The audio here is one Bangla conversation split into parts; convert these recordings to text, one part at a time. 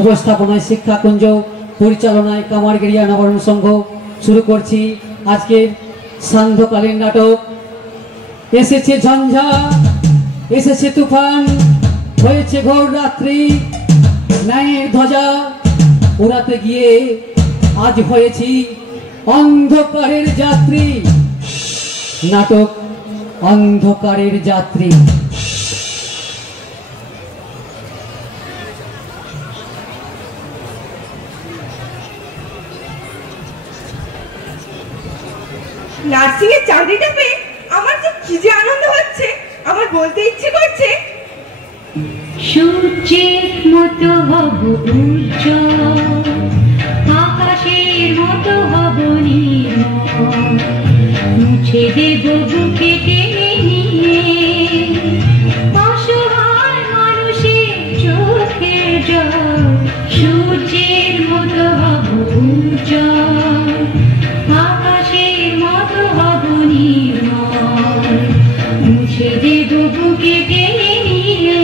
উপস্থাপনায় শিক্ষাকুঞ্জ, পরিচালনায় কামারগেরিয়া নবায়ন সংঘ শুরু করছি আজকের সান্ধ্যকালীন নাটক। এসেছে ঝঞ্ঝা, এসেছে তুফান, হয়েছে ঘোর রাত্রি, ন্যায়ের ধ্বজা উড়াতে গিয়ে আজ হয়েছি অন্ধকারের যাত্রী। নাটক অন্ধকারের যাত্রী। নার্সিং এর চাকরিটা পেয়ে আমার যে কি যে আনন্দ হচ্ছে, আমার বলতে ইচ্ছে করছে। সূর্যের মতো হব উজ্জ্বল, আকাশের মতো হব নির্মল, মুছে দেব বুকে টেনে নিয়ে অসহায় মানুষের চোখের জল। সূর্যের মতো হব উজ্জ্বল, আকাশের মতো হব নির্মল, মুছে দেব বুকে টেনে নিয়ে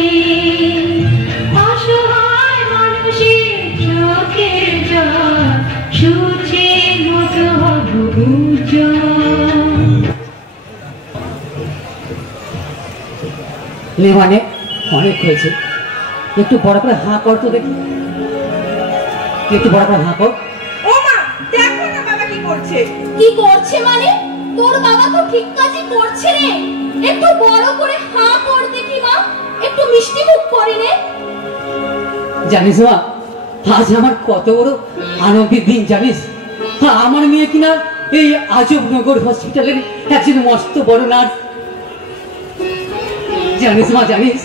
অসহায় মানুষের চোখের জল। সূর্যের মতো হব উজ্জ্বল। মানে অনেক হয়েছে, একটু বড় করে হাঁ কর তো দেখি, একটু বড় করে হাঁ কর। ও মা, দেখো না বাবা কি করছে। কি করছে মানে? তোর বাবা তো ঠিক কাজই করছে রে। একটু বড় করে হাঁ কর দেখি মা, একটু মিষ্টি মুখ করে নে। জানিস মা, আজ আমার কত বড় আনন্দের দিন জানিস। আমার মেয়ে কিনা এই আজবনগর হসপিটালের একজন মস্ত বড় নার্স। জানিস মা, জানিস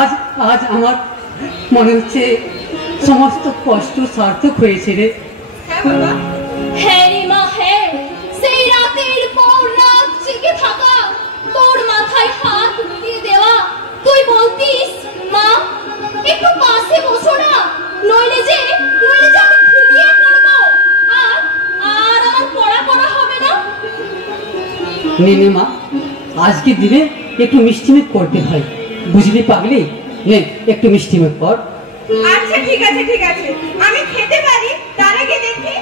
আজ আজ আমার মনে হচ্ছে সমস্ত কষ্ট সার্থক হয়েছে রে। হ্যাঁ বাবা। হ্যাঁ রে মা, হ্যাঁ। সেই রাতের পর রাত জেগে থাকা, তোর মাথায় হাত বুলিয়ে দেওয়া, তুই বলতিস মা একটু পাশে বসো না, নইলে যে আমি ঘুমিয়ে পড়বো, আর আর আমার পড়া হবে না। নে মা, আজকের দিনে একটু মিষ্টিমুখ করতে হয়, বুঝলি পাগলি? নে একটু মিষ্টিমুখ কর। আচ্ছা ঠিক আছে ঠিক আছে, আমি খেতে পারি, তার আগে দেখি।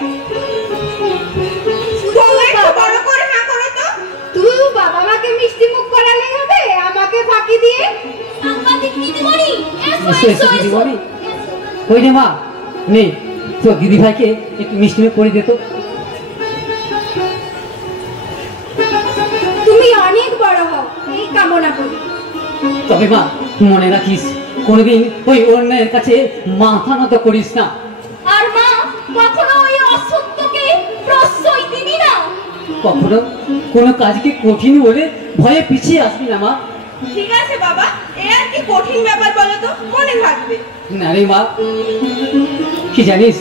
বড় করে না করো তো। তুই বাবা মাকে মিষ্টি মুখ করালে হবে আমাকে ফাঁকি দিয়ে? সাংবাদিক দিদিমণি, এসো দিদিমণি। ওই রে মা, নে তো দিদি ভাইকে একটু মিষ্টিমুখ করে দে তো। তুমি অনেক বড় হও এই কামনা করি। তবে মা মনে রাখিস, কোনোদিন ওই অন্যায়ের কাছে মাথা নত করিস না। আর মা কখনো ওই অসত্যকে প্রশ্রয় দিবি না। কখনো কোনো কাজকে কঠিন বলে ভয়ে পিছিয়ে আসবি না মা। ঠিক আছে বাবা, এ আর কি কঠিন ব্যাপার বলো তো, মনে থাকবে। না রে মা, কি জানিস,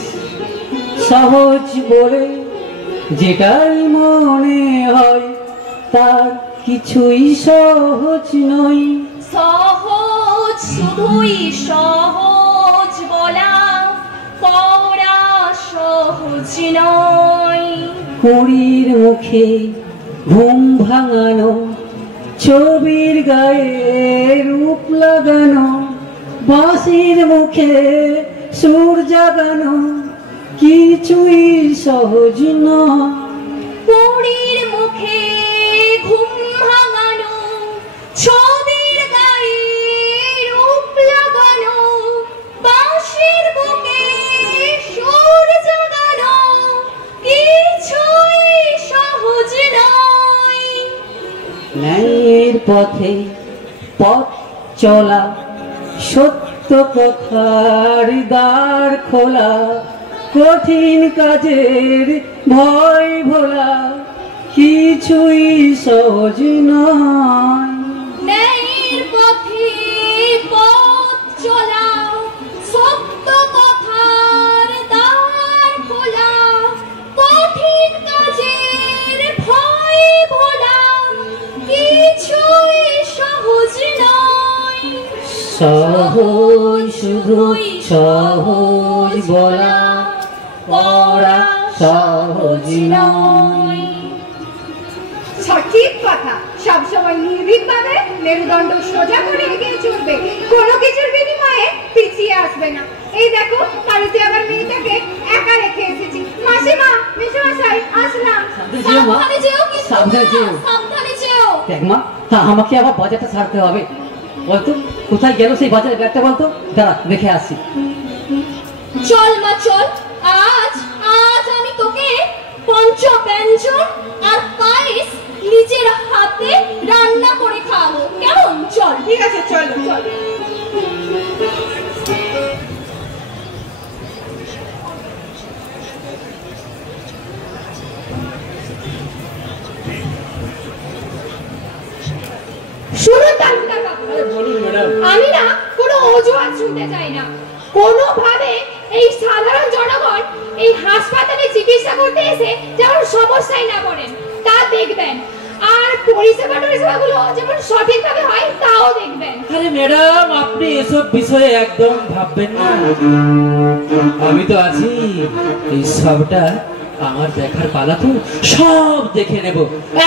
সহজ বলে যেটাই মনে হয় তার কিছুই সহজ নয়। সহজ শুধুই সহজ বলা, করা সহজ নয়। কুড়ির মুখে ঘুম ভাঙানো, ছবির গায়ে রূপ লাগানো, বাঁশির মুখে সুর জাগানো কিছুই সহজ নয়। কুড়ির মুখে ঘুম ভাঙানো, ছবির গায়ে রূপ লাগানো, বাঁশির বুকে সুর জাগানো কিছুই সহজ নয়। ন্যায়ের পথে পথ চলা, সত্য কথার দ্বার খোলা, কঠিন কাজের ভয় ভোলা কিছুই সহজ নয়। ন্যায়ের পথে পথ চলা, সত্য কথার দ্বার খোলা, কঠিন কাজের ভয় ভোলা কিছুই সহজ নয়। সহজ শুধুই সহজ বলা, পড়া সহজ নয়। সঠিক কথা, সবসময় নির্ভীকভাবে মেরুদণ্ড সোজা করে এগিয়ে চলবে, কোনো কিছুর বিনিময়ে পিছিয়ে আসবে না। এই দেখো কালকে আবার মেয়েটাকে একা রেখে এসেছি। মাসিমা, মেসোমশাই, আসলাম। সাবধানে যেও মা, সাবধানে যেও কিন্তু সাবধানে মা, যেও। সাবধানে যেও। দেখ মা, আমাকে আবার বাজারটা ছাড়তে হবে। বলতো কোথায় গেল সেই বাজারের ব্যাগটা বলতো? দাঁড়া দেখে আসি। চল মা চল, আজ আজ আমি তোকে পঞ্চব্যঞ্জন আর পায়েস নিজের হাতে রান্না করে খাওয়াবো, কেমন? চল। ঠিক আছে, চলো চল। শুনুন তালুকদার বাবু, বলুন ম্যাডাম। আমি না কোনো অজুহাত শুনতে চাই না। কোনোভাবে এই সাধারণ জনগণ এই হাসপাতালে চিকিৎসা করতে এসে যেমন সমস্যায় না পড়েন তা দেখবেন, আর পরিষেবাগুলো যেমন সঠিকভাবে হয় তাও দেখবেন। আরে ম্যাডাম, আপনি এসব বিষয়ে একদম ভাববেন না, আমি তো আছি। এই সবটা আমার দেখার পালা, তো সব দেখে নেব,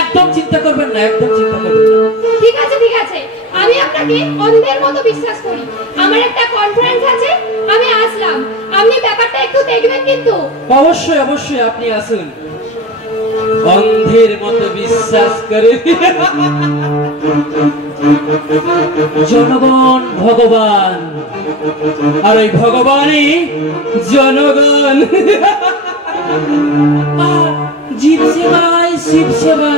একদম চিন্তা করবেন না, একদম চিন্তা করবেন না। ঠিক আছে ঠিক আছে, আমি আপনাকে অন্ধের মতো বিশ্বাস করি। আমার একটা কনফারেন্স আছে, আমি আসলাম। আপনি ব্যাপারটা একটু দেখবেন কিন্তু। অবশ্যই অবশ্যই, আপনি আসুন। অন্ধের মতো বিশ্বাস করে জনগণ ভগবান, আর ওই ভগবানই জনগণ। জীব সেবায় শিব সেবা,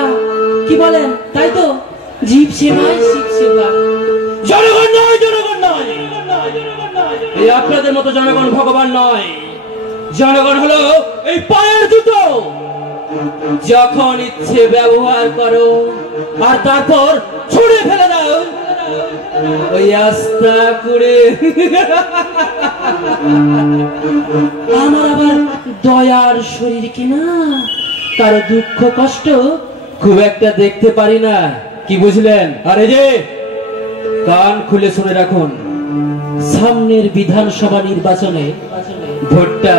কি বলেন? তাই তো, জীব সেবায় শিব সেবা। জনগণ নয়, জনগণ নয়, এই আপনাদের মতো জনগণ ভগবান নয়। জনগণ হলো এই পায়ের জুতো, যখন ইচ্ছে ব্যবহার করো আর তারপর ছুঁড়ে ফেলে দাও ওই আস্থা করে। আমার আবার দয়ার শরীর কিনা, কারো দুঃখ কষ্ট খুব একটা দেখতে পারি না, কি বুঝলেন? আরে যে কান খুলে শুনে রাখুন, সামনের বিধানসভা নির্বাচনে ভোটটা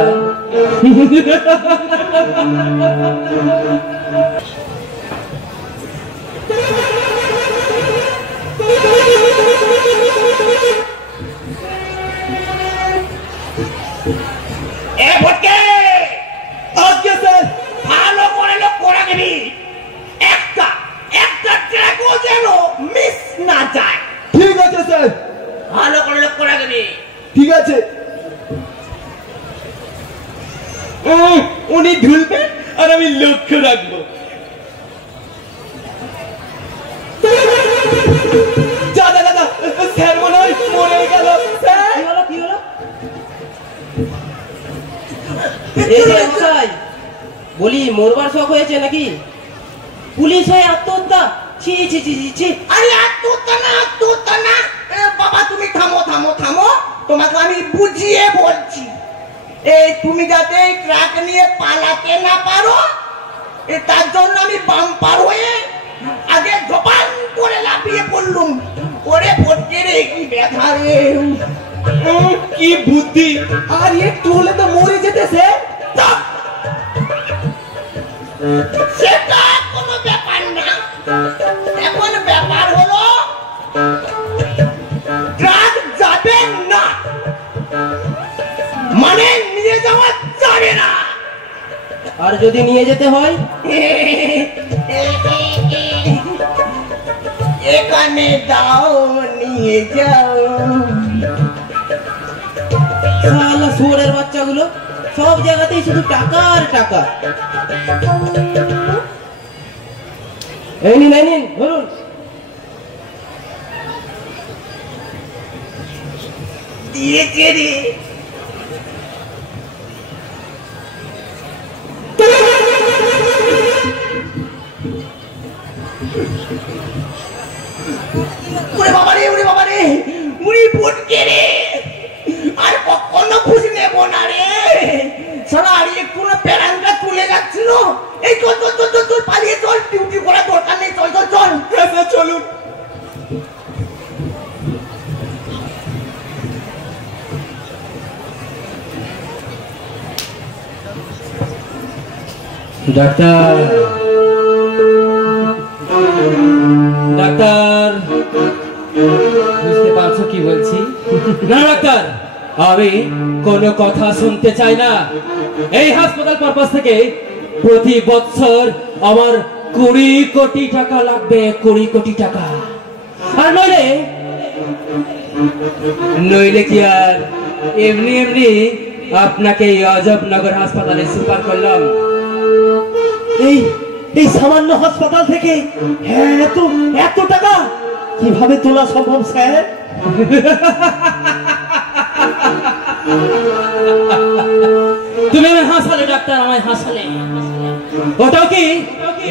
ভালো করে লোক করে দিবি, একটা একটা ট্র্যাকও যেন মিস না যায়। ঠিক আছে স্যার। ভালো করে লোক করে দিবি। ঠিক আছে। উনি ঢুলবেন আর আমি লক্ষ্য রাখবো। দাদা দাদা, স্যার মনে হয় মরে গেল। স্যার কি হলো? এই যে মশাই, বলি মরবার শখ হয়েছে নাকি? পুলিশ হয়ে আত্মহত্যা? ছি ছি ছি ছি ছি। আরে আত্মহত্যা না, আত্মহত্যা না। বাবা তুমি থামো থামো থামো, তোমাকে আমি বুঝিয়ে বলছি। এই তুমি যাতে ট্রাক নিয়ে পালাতে না পারো, তার জন্য আমি বাম্পার হয়ে আগে জপান করে লাফিয়ে পড়লুম। ওরে ফটকে রে, কি ব্যথা রে, কি বুদ্ধি! আর একটু হলে তো মরে যেতে স্যার। সেটা কোনো ব্যাপার না। এখন ব্যাপার হলো ট্রাক যাবে না, মানে নিয়ে যাওয়া যাবে না। আর যদি নিয়ে যেতে হয়? এখানে দাও, নিয়ে যাও। শালা শুয়োরের বাচ্চাগুলো সব জায়গাতেই শুধু টাকা আর টাকা। এই নিন এই নিন, ধরুন। দিয়েছে রে। ওরে বাবা রে, ওরে বাবা রে, উড়ি ফুটকে রে, আর কখনো খুশি নেব না রে। সারা আর একটু না প্যারানটা তুলে যাচ্ছিল। এই চল চল চল চল চল, পালিয়ে চল, ডিউটি করার দরকার নেই, চল চল চল। স্যার চলুন। ডাক্তার, ডাক্তার, বুঝতে পারছো কি বলছি? না ডাক্তার, আমি কোনো কথা শুনতে চাই না। এই হাসপাতাল পারপাস থেকে প্রতি বছর আমার 20 কোটি টাকা লাগবে, 20 কোটি টাকা। আর নইলে কি আর এমনি এমনি আপনাকে এই আজবনগর হাসপাতালে সুপার করলাম? এই সামান্য হাসপাতাল থেকে এত টাকা কিভাবে তোলা সম্ভব স্যার? তুমি আমায় হাসালে ডাক্তার, আমায় হাসালে। ওটাও কি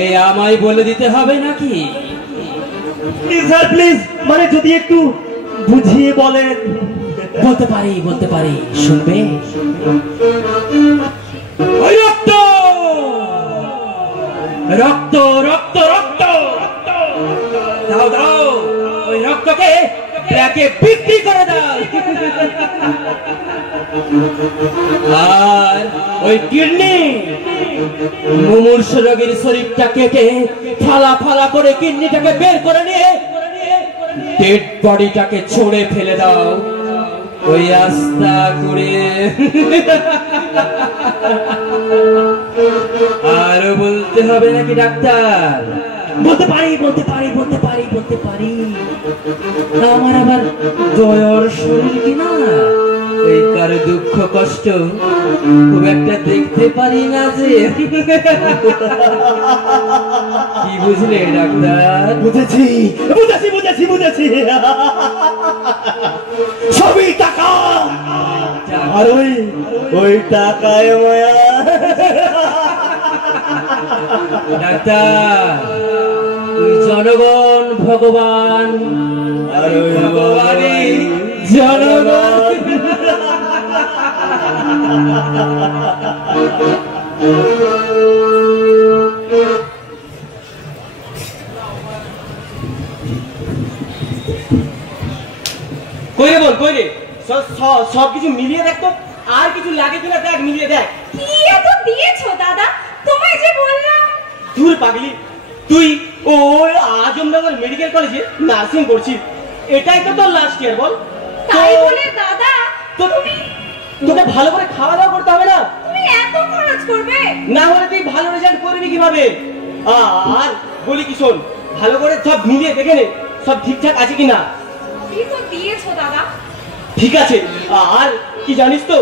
এই আমায় বলে দিতে হবে নাকি? প্লিজ স্যার প্লিজ, মানে যদি একটু বুঝিয়ে বলেন। বলতে পারি, শুনবে? ওই রক্ত রক্ত রক্ত রক্ত দাও দাও, ওই রক্তকে ব্ল্যাকে বিক্রি করে দাও। আর ওই কিডনি, মুমূর্ষ রোগীর শরীরটা কেটে ফালা ফালা করে কিডনিটাকে বের করে নিয়ে ডেড বডিটাকে ছুঁড়ে ফেলে দাও ওই রাস্তা করে। আরো বলতে হবে নাকি ডাক্তার? বলতে পারি। আমার আবার দয়ার শরীর কিনা, এই কারো দুঃখ কষ্ট খুব একটা দেখতে পারি না যে। কি বুঝলে ডাক্তার? বুঝেছি। সবই টাকা, আর ওই টাকায় মায়া। ডাক্তার, তুই জনগণ ভগবান, আর ওই ভগবানই জনগণ। কই রে সব কিছু মিলিয়ে দেখ তো, আর কিছু লাগে কিনা দেখ, মিলিয়ে দেখ। কি এত দিয়েছো দাদা? তোমায় যে বললাম। দূর পাগলি, তুই ওই আজমনগর মেডিকেল কলেজে নার্সিং করছিস, এটাই তো তোর লাস্ট ইয়ার বল? তাই বলে দাদা তোকে ভালো করে খাওয়া দাওয়া করতে হবে না? তুমি এত খরচ করবে? না হলে তুই ভালো রেজাল্ট করবি কিভাবে? আর বলি কি শোন, ভালো করে সব মিলিয়ে দেখে নে সব ঠিকঠাক আছে কিনা। কি তো দিয়েছো দাদা? ঠিক আছে। আর কি জানিস তো,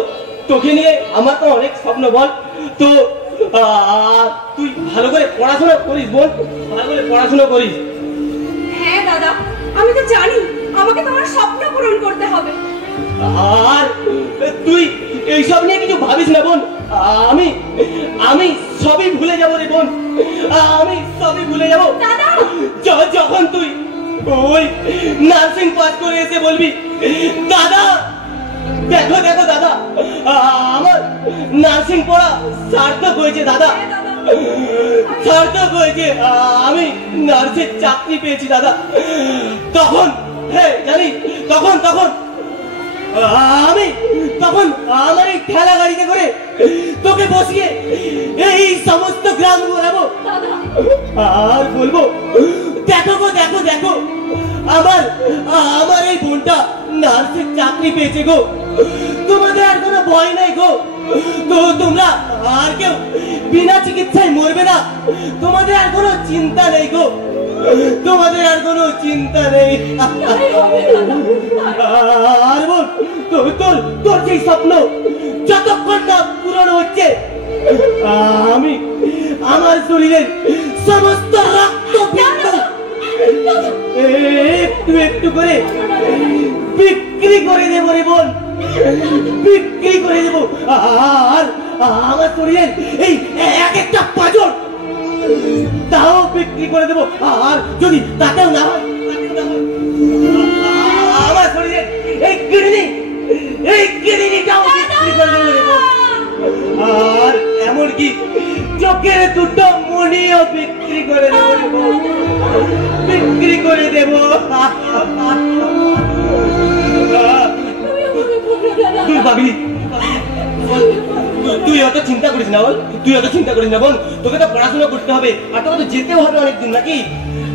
তোকে নিয়ে আমার তো অনেক স্বপ্ন বল। তো তুই ভালো করে পড়াশোনা করিস বোন, ভালো করে পড়াশোনা করিস। হ্যাঁ দাদা, আমি তো জানি আমাকে তোমার স্বপ্ন পূরণ করতে হবে। আর তুই এইসব নিয়ে কিছু ভাবিস না বোন। আমি সবই ভুলে যাবো রে বোন, আমি সবই ভুলে যাবো। দাদা, যখন তুই ওই নার্সিং পাস করে এসে বলবি, দাদা দেখো দাদা, আমার নার্সিং পড়া সার্থক হয়েছে দাদা, সার্থক হয়েছে, আমি নার্সের চাকরি পেয়েছি দাদা। তখন জানি তখন আমার এই ঠেলা গাড়িতে করে তোকে বসিয়ে এই সমস্ত গ্রাম ঘোরাবো আর বলবো, দেখো আমার এই বোনটা নার্সের চাকরি পেয়েছে গো, তোমাদের আর কোনো ভয় নাই গো, তো তোমরা আর কেউ বিনা চিকিৎসায় মরবে না, তোমাদের আর কোনো চিন্তা নেই গো, তোমাদের আর কোনো চিন্তা নেই। আর বল, তোর যে স্বপ্ন যতক্ষণ না পূরণ হচ্ছে, আমি আমার শরীরের সমস্ত রক্ত একটু করে বিক্রি করে দেবো রে বোন, বিক্রি করে দেবো। আর আমার শরীরের এই এক একটা পাঁজর তাও বিক্রি করে দেবো। আর যদি তাতেও না হয়, আমার শরীরের এই কিডনিটাও বিক্রি করে দেবো রে বোন। আর এমনকি চোখের দুটো মনিও বিক্রি করে দেবো রে বোন, বিক্রি করে দেবো। তুই ভাবলি তুই অত চিন্তা করিস না বল, তুই অত চিন্তা করিস না বোন, তোকে তো পড়াশোনা করতে হবে, আর তোকে তো যেতেও হবে অনেকদিন নাকি,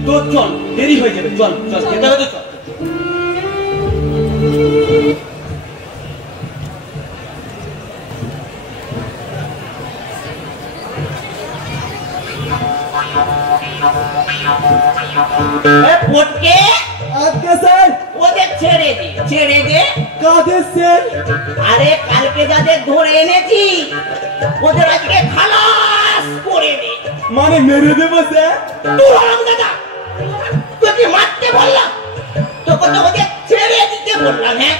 তো চল, দেরি হয়ে যাবে, চল যেতে হবে তো চল। ফটকে আজকে স্যার ওদের ছেড়ে দে কাদের স্যার? আরে কালকে যাদের ধরে এনেছি ওদের আজকে খালাস করে দে। মানে মেরে দেবো স্যার? দাদা তোকে মারতে বললাম, তোকে তো ওদের ছেড়ে দিতে বললাম। হ্যাঁ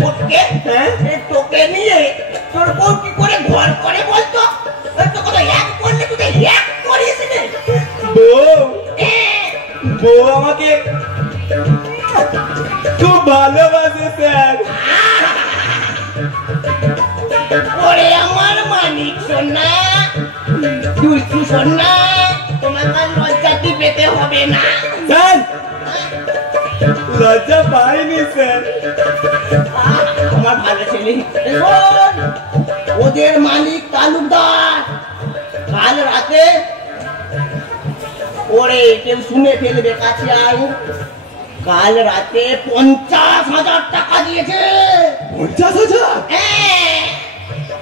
ফটকে, তোকে নিয়ে তোর বউ কি করে ঘর করে বলতো? তোকে তো এক করলে তুই এক করিস রে। বউ আমাকে খুব ভালোবাসে স্যার। ওরে আমার মানিক সোনা, দুষ্টু সোনা, তোমার আর লজ্জাটি পেতে হবে না। স্যার লজ্জা পাইনি স্যার। আমার ভালো ছেলে। শোন, ওদের মালিক তালুকদার কাল রাতে, ওরে কেউ শুনে ফেলবে কাছে আয়, কাল রাতে 50,000 টাকা দিয়েছে। 50,000? হ্যাঁ,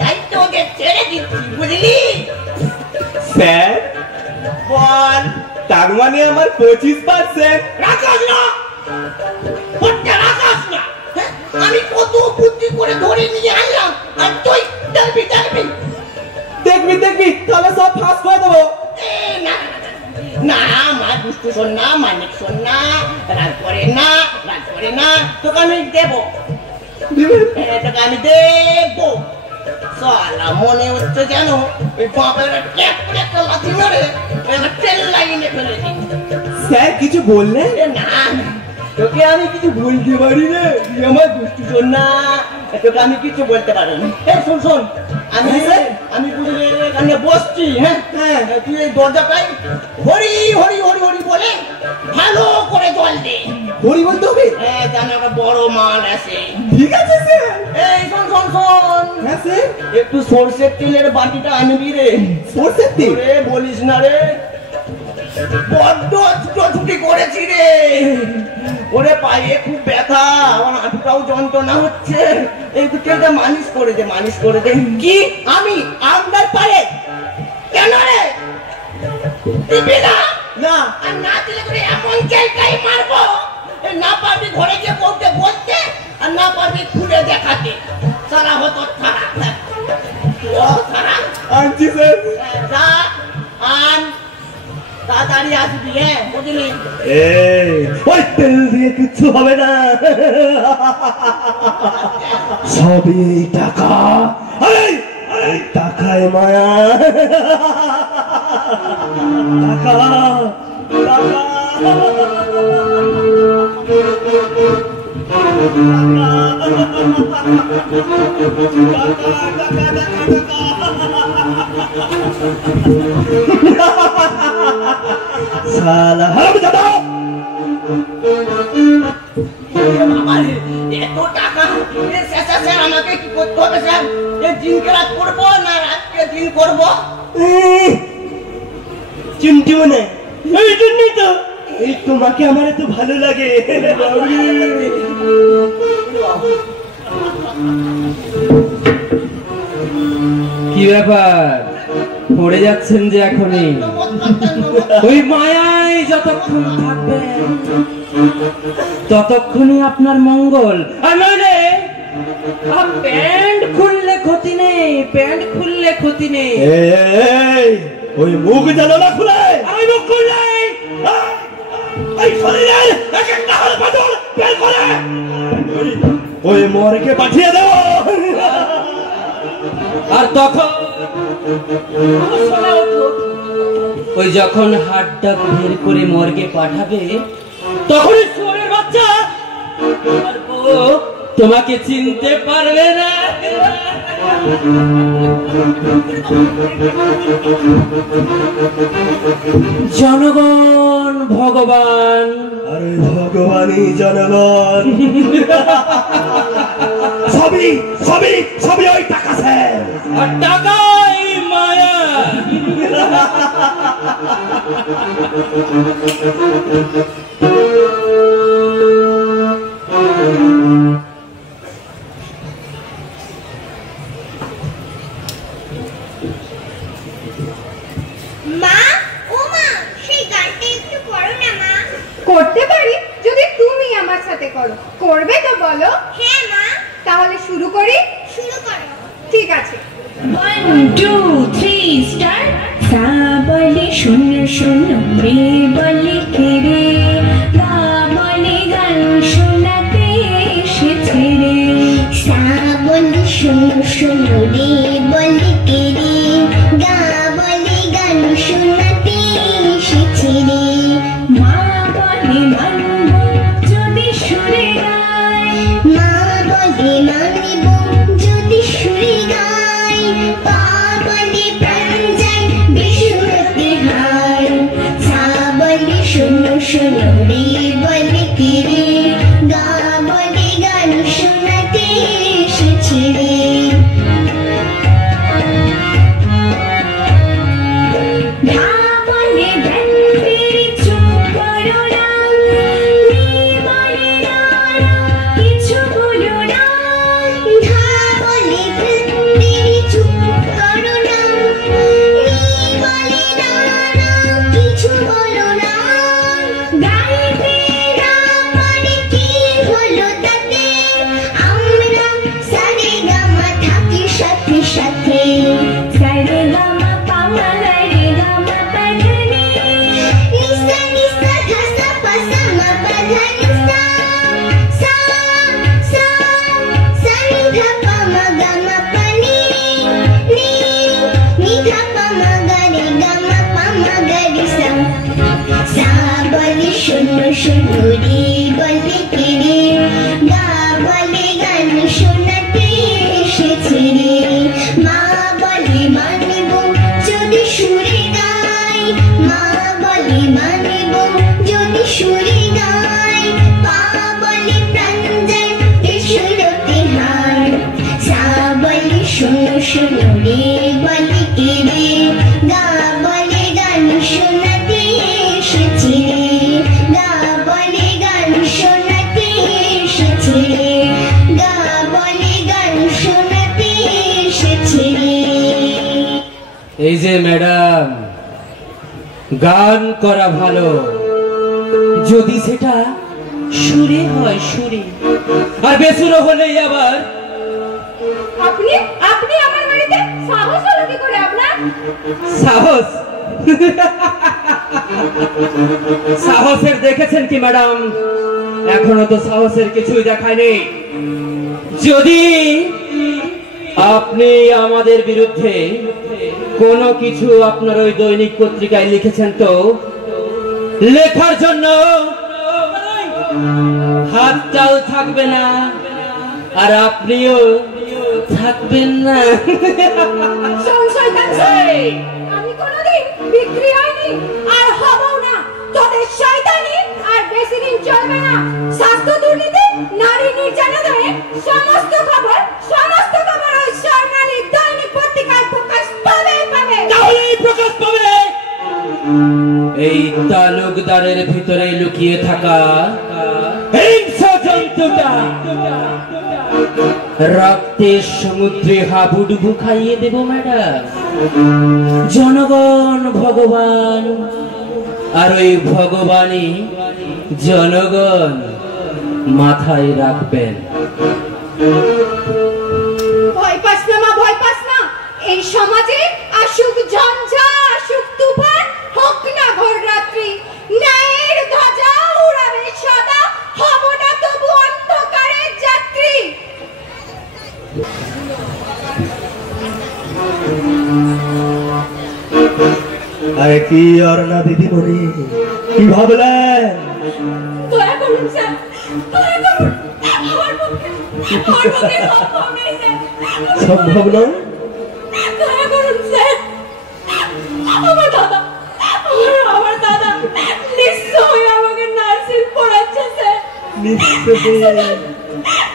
তাই তো ওদের ছেড়ে দিচ্ছি, বুঝলি? স্যার বল। তার মানে আমার 25%? রাখাস না, রাখাস না। আমি কত বুদ্ধি করে ধরে নিয়ে আনলাম, আর তুই দেখবি তাহলে সব ফাঁস করে দেবো। না মা দুষ্টু শোন না, মানিক শোন না, রাগ করে না, তোকে আমি দেবো, তোকে আমি দেবো। সালা মনে হচ্ছে যেন ওই বাপের ট্যাপ করে একটা লাথি মেরে ট্রেন লাইনে ফেলে দিই। স্যার কিছু বললেন? না তোকে আমি কিছু বলতে পারি না, আমার দুষ্টু শোন না, তোকে আমি কিছু বলতে পারি না। শোন আমি বুঝলে এখানে বসছি। হ্যাঁ তুই এই দরজাটাই হরি হরি হরি হরি বলে ভালো করে জল দে। হরি বলতে হবে? হ্যাঁ, যেন একটা বড় মাল আসে। ঠিক আছে স্যার। এই শোন হ্যাঁ স্যার। একটু সরষের তেলের বাটিটা আনবি রে। সরষের তেল? বলিস না রে, বড্ড ছুটোছুটি করেছি রে, ওরে পায়ে খুব ব্যথা, আমার হাঁটুটাও যন্ত্রণা হচ্ছে, একটু তেলটা মালিশ করে দে। কি আমি আপনার পায়ে? কেন রে দিবি না? না। আর না দিলে তোরে এমন জায়গায় মারবো, না পারবি ঘরে গিয়ে বউকে বলতে, আর না পারবি খুলে দেখাতে। সারা হতো সারা আনছি স্যার। যা আন, তাড়াতাড়ি আসবি। হ্যাঁ বুঝলি? ওই তেল দিয়ে কিচ্ছু হবে না, সবই টাকা। এই টাকায় মায়া, সালা হারামজাদা। এত টাকা স্যার, আমাকে কি করতে হবে স্যার? দিনকে রাত করবো না রাতকে দিন করবো? চিমটি মনে, এই জন্যই তো এই তোমাকে আমার এত ভালো লাগে। কি ব্যাপার, পড়ে যাচ্ছেন যে এখনই? ওই মায়ায় যতক্ষণ থাকবেন ততক্ষণই আপনার মঙ্গল। আর নইলে প্যান্ট খুললে ক্ষতি নেই, ওই মুখ জানো না খুলে? আমি মুখ খুললে এই শরীরের এক একটা হাড় পাথর বের করে ওই মরকে পাঠিয়ে দেব। আর তখন ওই যখন হাড়টা বের করে মর্গে পাঠাবে, তখন শুয়োরের বাচ্চা আর বউ তোমাকে চিনতে পারবে না। জনগণ ভগবান, আরে ভগবানই জনগণ। সবই ওই টাকা স্যার, আর টাকাই মায়া। মা করবে তো বলো? হ্যাঁ মা। তাহলে শুরু করি? শুরু করো। ঠিক আছে। 1 2 3 স্টার্ট। সা বলে শূন্য শূন্য, রে বলে কে রে, গা বলে গান শোনাতে এসেছে রে। সা বলে শূন্য শূন্য, রে বলে কে রে, গা বলে গান শোনাতে এসেছে রে। মা বলে মানব যদি সুরে গায়, মা বলে মানিব যদি সুরে গায়, পা বলে প্রাণ যায় বেসুরতে হায়। সা বলে শূন্য শূন্য, রে বলে কে রে, গা বলে গান শোনাতে এসেছে রে। ধা বলে ব্যান্ডের চুপ করো না, নি বলে না না কিছু বলো না। ধা বলে বৃন্দের চুপ করো না, নি বলে না না কিছু বলো না। গাইতে না পারে কি হলো তাতে, আমরা সারে গামা থাকি সাথে সাথে। সারে গামা পামা রে গামা পাধানি, নিসা নিসা ধা সা পা সা মা পা ধা নিসা। সা সা সা নি ধা পা মা গা মা পা নি। নি নি ধা পা মা গা রে গা মা পা মা গা রে সা। সা বলে শূন্য শূন্য, রে বলে কে রে, গা বলে গান শোনাতে এসেছে রে। মা বলে মানিব যদি সুরে গায়, মা বলে মানিব যদি সুরে গায়, পা বলে প্রাণ যায় বেসুরতে হায়। সা বলে শূন্য শূন্য, রে বলে কে রে, গা বলে গান শোনাতে এসেছে রে। গা বলে গান শোনাতে এসেছে রে, গা বলে গান শোনাতে এসেছে রে। এই যে ম্যাডাম, গান করা ভালো যদি সেটা সুরে হয়, সুরে, আর বেসুরো হলেই আবার। আপনি আপনি আমার বাড়িতে সাহস হলো কি করে আপনার? সাহস? সাহসের দেখেছেন কি ম্যাডাম? এখনো তো সাহসের কিছুই দেখায়নি। যদি আপনি আমাদের বিরুদ্ধে কোনো কিছু আপনার ওই দৈনিক পত্রিকায় লিখেছেন তো লেখার জন্য হাত তাল থাকবে না, আর আপনিও থাকবেন না। সংশয় কাছে আমি কোনোদিন বিক্রি হয়নি আর হবও না। তোদের শয়তানি আর বেশি দিন চলবে না। স্বাস্থ্য দুর্নীতি, নারী নির্যাতনের সমস্ত খবর ওই স্বর্ণালী দৈনিক পত্রিকায় প্রকাশ পাবে। তাহলেই প্রকাশ পাবে এই তালুকদারের ভিতরে লুকিয়ে থাকা হিংস্র জন্তুটা রক্তের সমুদ্রে হাবুডুবু খাইয়ে দেব ম্যাডাম। জনগণ ভগবান, আর ওই ভগবানই জনগণ মাথায় রাখবেন। ভয় পাস না মা, ভয় পাস না। এই সমাজে আসুক ঝঞ্ঝা, আসুক তুফান, হোক না ঘোর রাত্রি, ন্যায়ের ধ্বজা উড়াবে সদা, হব না তবু অন্ধকারের যাত্রী। আরে কি আর না দিদিমণি, কি ভাবলেন? দয়া করুন স্যার, দয়া করুন। আমার পক্ষে সম্ভব নেই স্যার। সম্ভব নয়? দয়া করুন স্যার। আমার দাদা নিশ্চয়ই আমাকে নার্সিং পড়াচ্ছে স্যার। নিশ্চয়ই।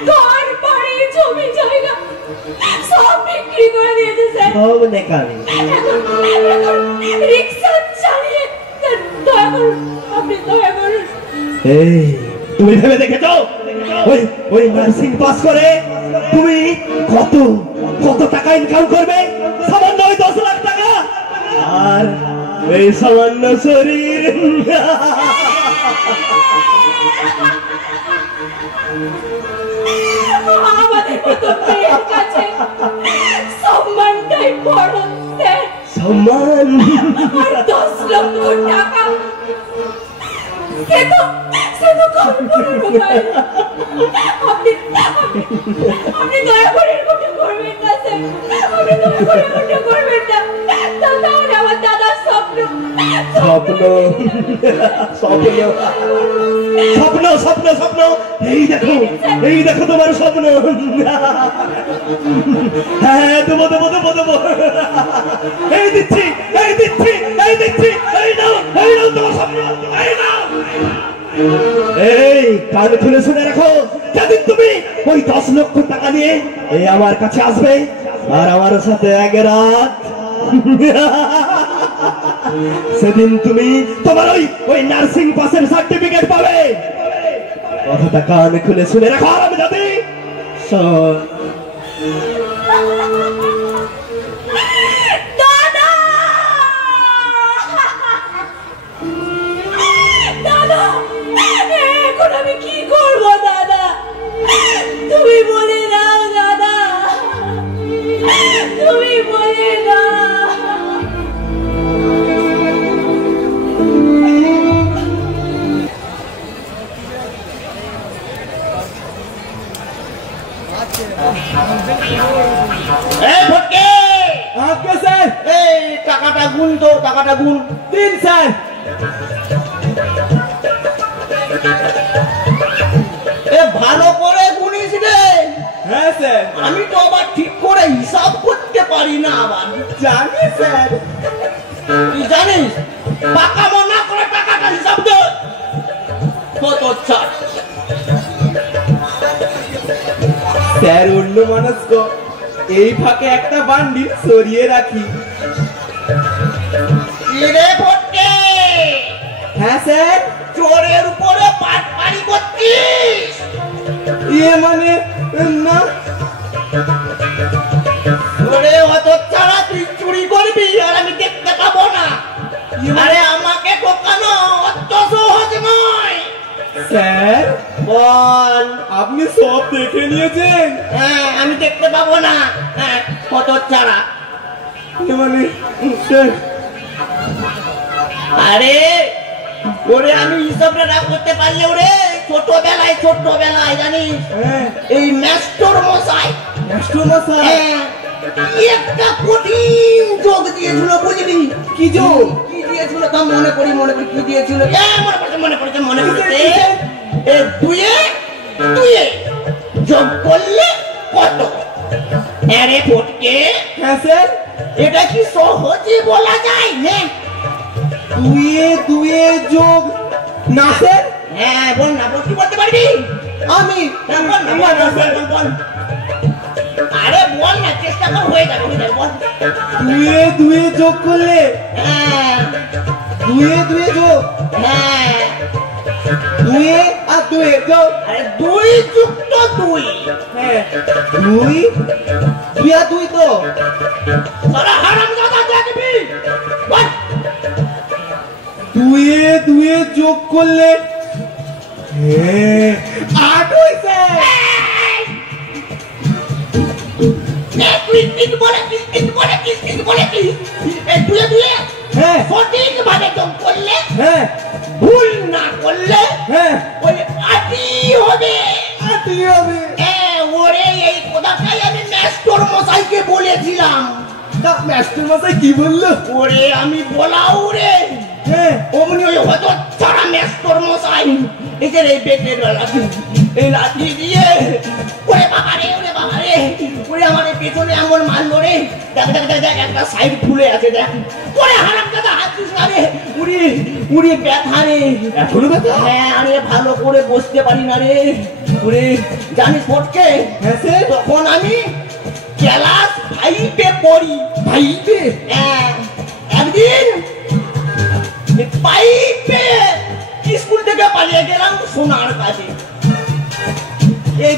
ঘর বাড়ি জমি জায়গা সব বিক্রি করে দিয়েছে স্যার। সব নেকামি। এখন রিক্সা চালিয়ে দয়া করুন, আপনি দয়া করুন। এই তুমি ভেবে দেখেছো ওই নার্সিং পাস করে তুমি কত কত টাকা ইনকাম করবে? সামান্য ওই 10 লাখ টাকা, আর এই সামান্য শরীর। আমাদের মতো মেয়ের কাছে সম্মানটাই বড় স্যার। সম্মান আর 10 লক্ষ টাকা সে তো কল্পনার উপায়। আপনি দয়া করে এরকমটা করবেন না স্যার, আপনি দয়া করে এরকমটা করবেন না। তাহলে আমার দাদার স্বপ্ন স্বপ্ন স্বপ্ন স্বপ্ন স্বপ্ন স্বপ্ন এই দেখো তোমার স্বপ্ন। হ্যাঁ দেবো দেবো দেবো দেবো, এই দিচ্ছি এই দিচ্ছি এই দিচ্ছি, এই নাও তোমার স্বপ্ন, এই নাও। এই কান খুলে শুনে রাখো, যেদিন তুমি ওই 10 লক্ষ টাকা নিয়ে এই আমার কাছে আসবে আর আমার সাথে এক রাত, সেদিন তুমি তোমার ওই নার্সিং পাসের সার্টিফিকেট পাবে। কথাটা কান খুলে শুনে রাখো। আর আমি জানি এখন আমি কি করবো দাদা? তুমি বলে দাও দাদা, তুমি বলে দাও। স্যার এই টাকাটা গুন তো, টাকাটা গুন। দিন স্যার। ভালো করে গুনিস রে। হ্যাঁ স্যার। আমি তো আবার ঠিক করে হিসাব করতে পারি না। আবার জানি স্যার। তুই জানিস পাকা মনা করে টাকাটা হিসাব দে। কত ছাড় স্যার, অন্য মানুষ এই ফাঁকে একটা বান্ডিল সরিয়ে রাখি। রে ফটকে। হ্যাঁ স্যার। চোরের উপরে পাটপাড়ি করছিস? ইয়ে মানে না। ওরে অত ছাড়া তুই চুরি করবি আর আমি দেখতে পাবো না? আরে আমাকে ঠকানো অত সহজ নয়। স্যার বল। আপনি সব দেখে নিয়েছেন? হ্যাঁ, আমি দেখতে পাবো না। হ্যাঁ, কত ছাড়া। মানে স্যার, আরে ওরে আমি হিসাবটা না করতে পারলে ওরে ছোটবেলায় জানিস এই মাস্টার মশাই একটা কঠিন যোগ দিয়েছিল, বুঝলি? কি যোগ? কি দিয়েছিল তা মনে করি কি দিয়েছিল। মনে পড়েছে। দুয়ে যোগ করলে কত? আরে ফটকে। হ্যাঁ স্যার। এটা কি সহজে বলা যায় না? দুয়ে যোগ না স্যার। হ্যাঁ বল না, বল। কি বলতে পারবি? আমি বল। আরে বল না, চেষ্টা কর, হয়ে যাবে বল। দুয়ে যোগ করলে হ্যাঁ দুয়ে যোগ হ্যাঁ দুয়ে আর দুয়ে যোগ। আরে 2 যুক্ত 2। হ্যাঁ, দুই আর দুই তো। সারা হারামজাদা দেখবি। বল। দুয়ে যোগ করলে 8 হয় স্যার। দুয়ে হ্যাঁ সঠিক ভাবে যোগ করলে, হ্যাঁ ভুল না করলে হ্যাঁ ওই 8ই হবে। 8ই হবে। ওরে এই কথাটাই আমি মাস্টার মশাইকে বলেছিলাম। তা মাস্টার মশাই কি বললো? ওরে আমি বলাও রে। হ্যাঁ, অমনি ওই হয়তো ছাড়া মাস্টার মশাই এই যে এই বেটের এই লাঠি দিয়ে ওরে বাবা রে ওরে আমার পেছনে এমন মারলো রে। দেখ একটা সাইড ফুলে আছে, দেখ। ওরে হারামজাদা হাত দিস না রে। উড়ি ব্যথা রে। এখনো ব্যথা? হ্যাঁ, আরে ভালো করে বসতে পারি না রে। ওরে জানিস ফটকে, হ্যাঁ স্যার। তখন আমি ক্লাস 5-এ পড়ি। 5-এ? হ্যাঁ, একদিন পাইপে স্কুল থেকে পালিয়ে গেলাম সোনার কাছে। এই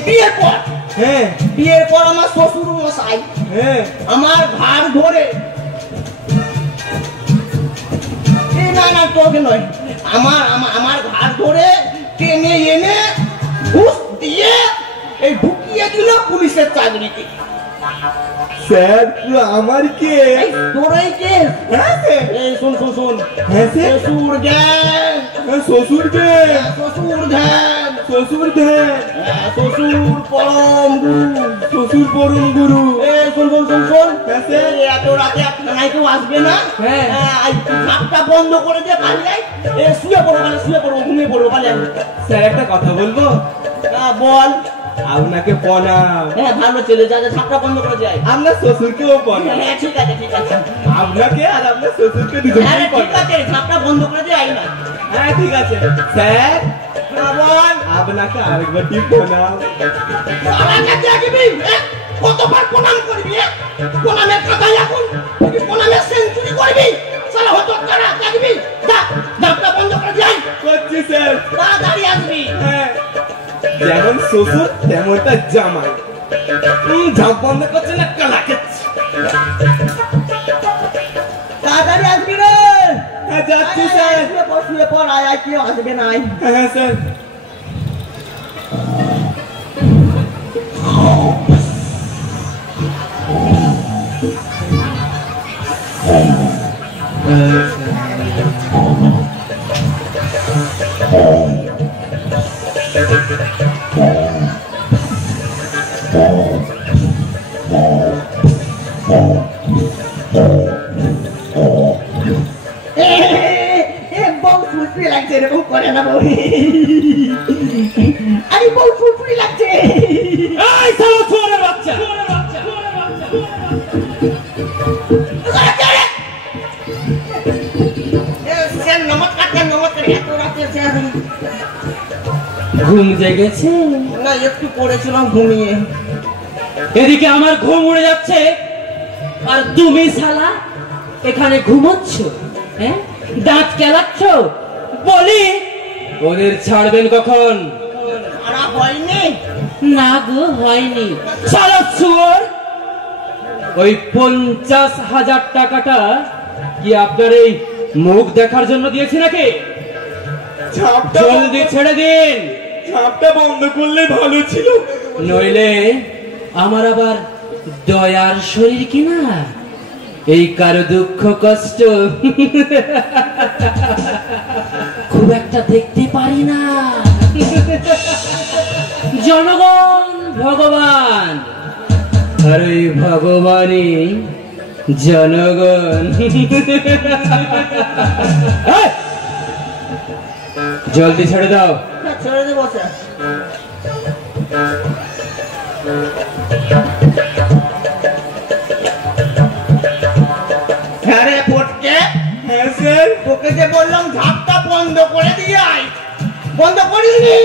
বিয়ের পর আমার শ্বশুর মশাই আমার ঘাড় ধরে, না তোকে নয়, আমার ঘাড় ধরে টেনে এনে ঘুষ হলো পুলিশের চাকরিতে। স্যার পুরো আমার কে? এই তোরাই কে? হ্যাঁ স্যার। এই শোন শোন শোন, হ্যাঁ স্যার। শ্বশুর জ্ঞান, শ্বশুর কে? শ্বশুর ধ্যান, শ্বশুর ধ্যান, শ্বশুর পরম গুরু, শ্বশুর পরম গুরু। এই শোন শোন শোন শোন, হ্যাঁ স্যার। এই এত রাতে আপনার কেউ আসবে না। হ্যাঁ। ঝাপটা বন্ধ করে দিয়ে পালিয়ে শুয়ে পড়বো, মানে শুয়ে পড়বো, ঘুমিয়ে পড়বো, পালিয়ে। স্যার একটা কথা বলবো? বল। আপনাকে প্রণাম। হ্যাঁ ভালো ছেলে, যা যা ঝাপটা বন্ধ করে যায়। আপনার শ্বশুরকেও প্রণাম। হ্যাঁ ঠিক আছে ঠিক আছে। আপনাকে আর আপনার শ্বশুরকে হ্যাঁ দুজনকেই ঠিক প্রণাম। আছে, ঝাপটা বন্ধ করে দিয়ে আই না। হ্যাঁ ঠিক আছে স্যার। বল। আপনাকে আরেকবার টিপ প্রণাম। সারাকে দেখবি কতবার প্রণাম করবি? প্রণামের কথাই এখন প্রণামের সেঞ্চুরি করবি। সারা হতো তারা দেখবি, যা ঝাপটা বন্ধ করে যাই। করছি স্যার। তাড়াতাড়ি আসবি। হ্যাঁ, যেমন শ্বশুর তেমন তার জামাই। ঝাপ বন্ধ করছে না, কালা খেচ্ছে। তাড়াতাড়ি আসবি রে। হ্যাঁ যাচ্ছি স্যার। শুয়ে পড়, আয় আয়, কেউ আসবে না। আয়। হ্যাঁ স্যার। বউ ফুলফুলি লাগছে, এরকম করে না বউ। আরে বউ ফুলফুলি লাগছে। এই শালা চোরের বাচ্চা! নমস্কার নমস্কার, এত রাতে স্যার। ঘুম জেগেছে? না একটু পড়েছিলাম ঘুমিয়ে। এদিকে আমার ঘুম উড়ে যাচ্ছে আর তুমি শালা এখানে ঘুমোচ্ছ, হ্যাঁ? দাঁত কেলাচ্ছ? বলি ওদের ছাড়বেন কখন? খারাপ হয়নি? না গো, হয়নি। শালা চোর! ওই 50,000 টাকাটা কি আপনার এই মুখ দেখার জন্য দিয়েছি নাকি? জলদি ছেড়ে দিন, ঝাপটা বন্ধ করলে ভালো ছিল। নইলে আমার আবার দয়ার শরীর কিনা এই কারো দুঃখ কষ্ট খুব একটা দেখতে পারি না। জনগণ ভগবান, আর ওই ভগবানই জনগণ। এই, জলদি ছেড়ে দাও। ছেড়ে দেবো স্যার। হ্যাঁ রে ফটকে। হ্যাঁ স্যার। তোকে যে বললাম ঝাপটা বন্ধ করে দিয়ে আয়, বন্ধ করিনি।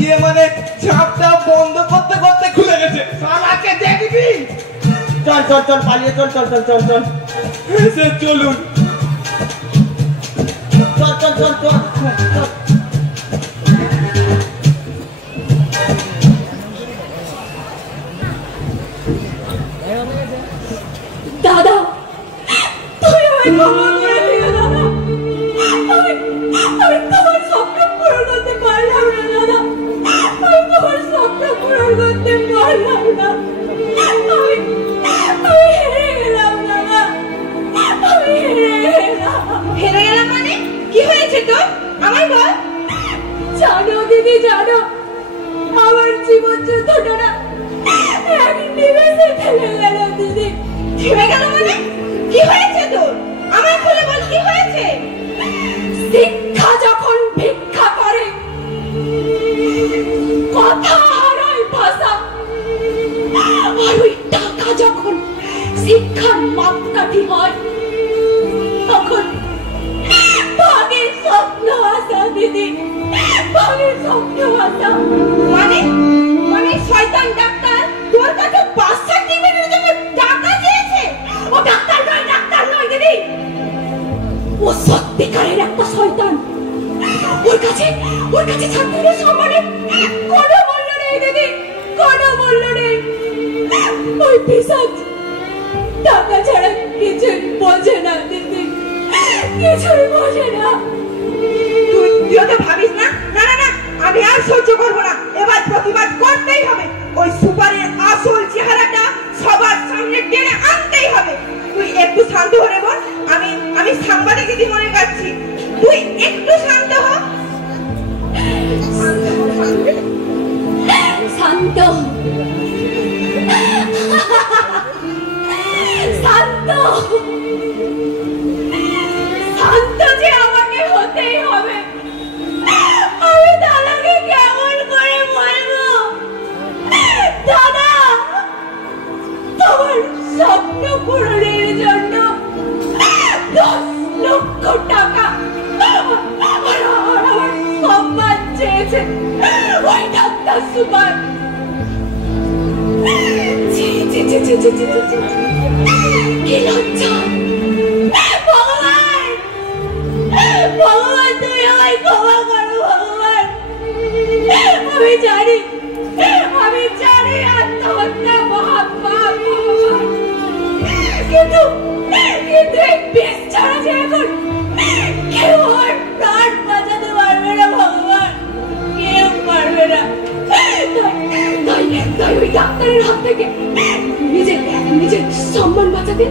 ইয়ে মানে ঝাপটা বন্ধ করতে করতে খুলে গেছে। শালাকে দেখবি। চল চল চল, পালিয়ে চল চল চল চল চল। হ্যাঁ স্যার চলুন। চল চল চল চল চল। দাদা, তুই আমায় ক্ষমা করে দিও দাদা। আমি তোমার স্বপ্ন পূরণ করতে পারলাম না দাদা। আমি তোমার স্বপ্ন পূরণ করতে পারলাম না। আমি হেরে গেলাম দাদা। আমি হেরে গেলাম। হেরে গেলাম মানে? কি হয়েছে তোর? আমায় বল। জানো দিদি, জানো আমার জীবন যন্ত্রণা এক নিমেষে থেমে গেল দিদি। থেমে গেল মানে? কি হয়েছে তোর? আমায় খুলে বল, কি হয়েছে? শিক্ষা যখন ভিক্ষা করে, কথা হারায় ভাষা, আর ওই টাকা যখন শিক্ষার মাপকাঠি হয়, তখন ভাগের স্বপ্ন আসা দিদি, ভাগের স্বপ্ন আসা। মানে মানে শয়তান ডাক্তার তোর কাছে বার্থ সার্টিফিকেটের জন্য টাকা চেয়েছে? ও ডাক্তার নয় দিদি, ও সত্যিকারের একটা শয়তান। ওর কাছে ছাত্রীদের সম্মানে কোনো মূল্য নেই দিদি, কোনো মূল্য নেই। ওই পিশাচ টাকা ছাড়া কিছুই বোঝে না দিদি, কিছুই বোঝে না। তুই ওকে ভাবিস না? না না না, আমি আর সহ্য করবো না, এবার প্রতিবাদ করতেই হবে, ওই সুপারের আসল চেহারাটা সবার সামনে টেনে আনতেই হবে। তুই একটু শান্ত হয়ে বল, আমি সাংবাদিক দিদিমণির কাছে। তুই একটু শান্ত হ। শান্ত শান্ত শান্ত যে আমাকে হতেই হবে। আমি দাদাকে কেমন করে বলবো? দাদা, তোমার স্বপ্ন পূরণের জন্য 10 লক্ষ টাকা আর আমার সম্মান চেয়েছে ওই ডাক্তার সুপার। কি লজ্জা! ভগবান, ভগবান তুমি আমায় ক্ষমা করো ভগবান। আমি জানি আত্মহত্যা মহাপাপ ভগবান, কিন্তু এই বিষ ছাড়া যে এখন কেউ আর প্রাণ বাঁচাতে পারবে না ভগবান, কেউ পারবে না। তাই ওই ডাক্তারের হাত থেকে নিজের সম্মান বাঁচাতে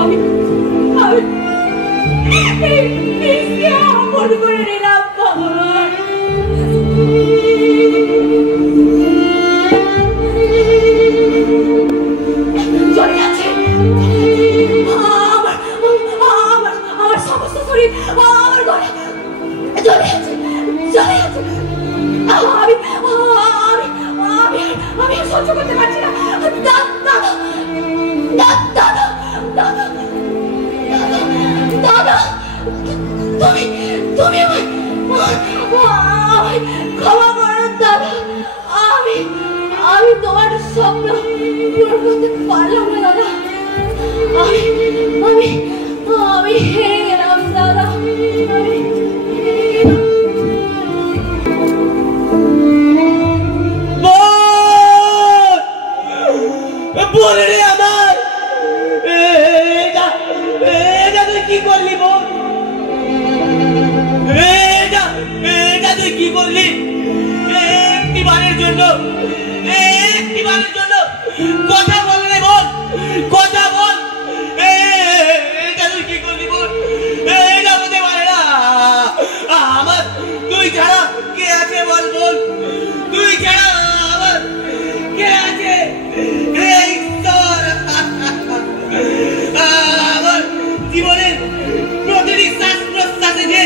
আমি আপন করে নিলাম ভগবান। চলে যাচ্ছে আমার সমস্ত শরীর, আমার গলা চলে যাচ্ছে। আমি সহ্য করতে পারছি না। দাদা, তুমি আমায় ক্ষমা করো দাদা। আমি তোমার স্বপ্ন পূরণ করতে পারলাম না দাদা। আমি হেরে গেলাম দাদা। বলে রে আমার, এটা তুই কি করলি বল? এটা তুই কি করলি? একটিবারের জন্য কথা বল রে বল, কথা বল। এটা তুই কি করলি বল? এটা হতে পারে না। আমার তুই ছাড়া কে আছে বল? তুই ছাড়া আমার কে আছে? আমার জীবনের প্রতিটি শ্বাস প্রশ্বাসে যে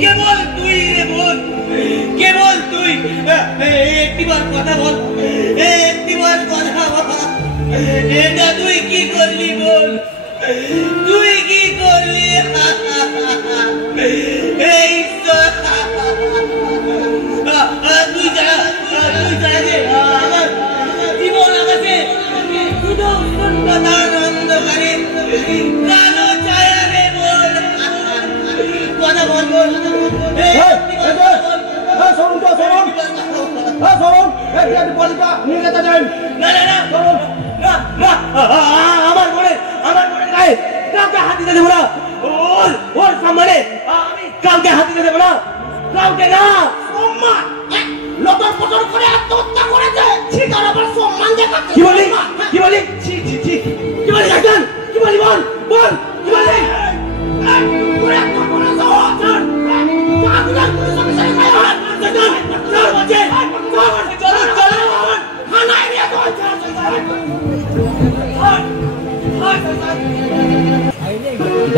কেবল তুই রে বল, কেবল তুই। একটিবার কথা বল, একটিবার কথা বল। এটা তুই কি করলি বল? তুই কি করলি? তুই ছাড়া যে আমার জীবন আকাশে শুধু শূন্যতার অন্ধকারে কালো ছায়া রে বল। কথা বল। আমার মনে গায়ে কাউকে হাত দিতে দেবো না। ওর সম্মানে আমি কাউকে হাত দিতে দেবো না, কাউকে না। সম্মান লটর পটর করে আত্মহত্যা করেছে, তার আবার সম্মান দেখাচ্ছে। কি বলি? কি বলি ডাক্তার? কি বলি বল? কি বলি?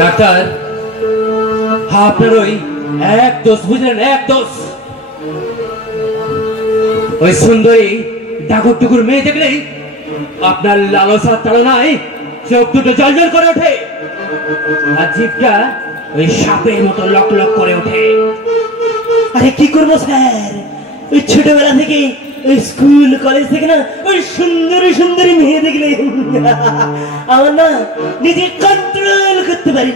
ডাক্তার, আপনার ওই এক দোষ বুঝলেন, এক দোষ। ওই সুন্দরী ডাকুর টুকুর মেয়ে দেখলেই আপনার লালসার তাড়নায় চোখ দুটো জলজল করে ওঠে, আর জিভটা ওই সাপের মতো লক লক করে ওঠে। আরে কি করবো স্যার, ওই ছোটবেলা থেকে ওই স্কুল কলেজ থেকে না ওই সুন্দরী সুন্দরী মেয়ে দেখলে আমার না নিজে কন্ট্রোল করতে পারি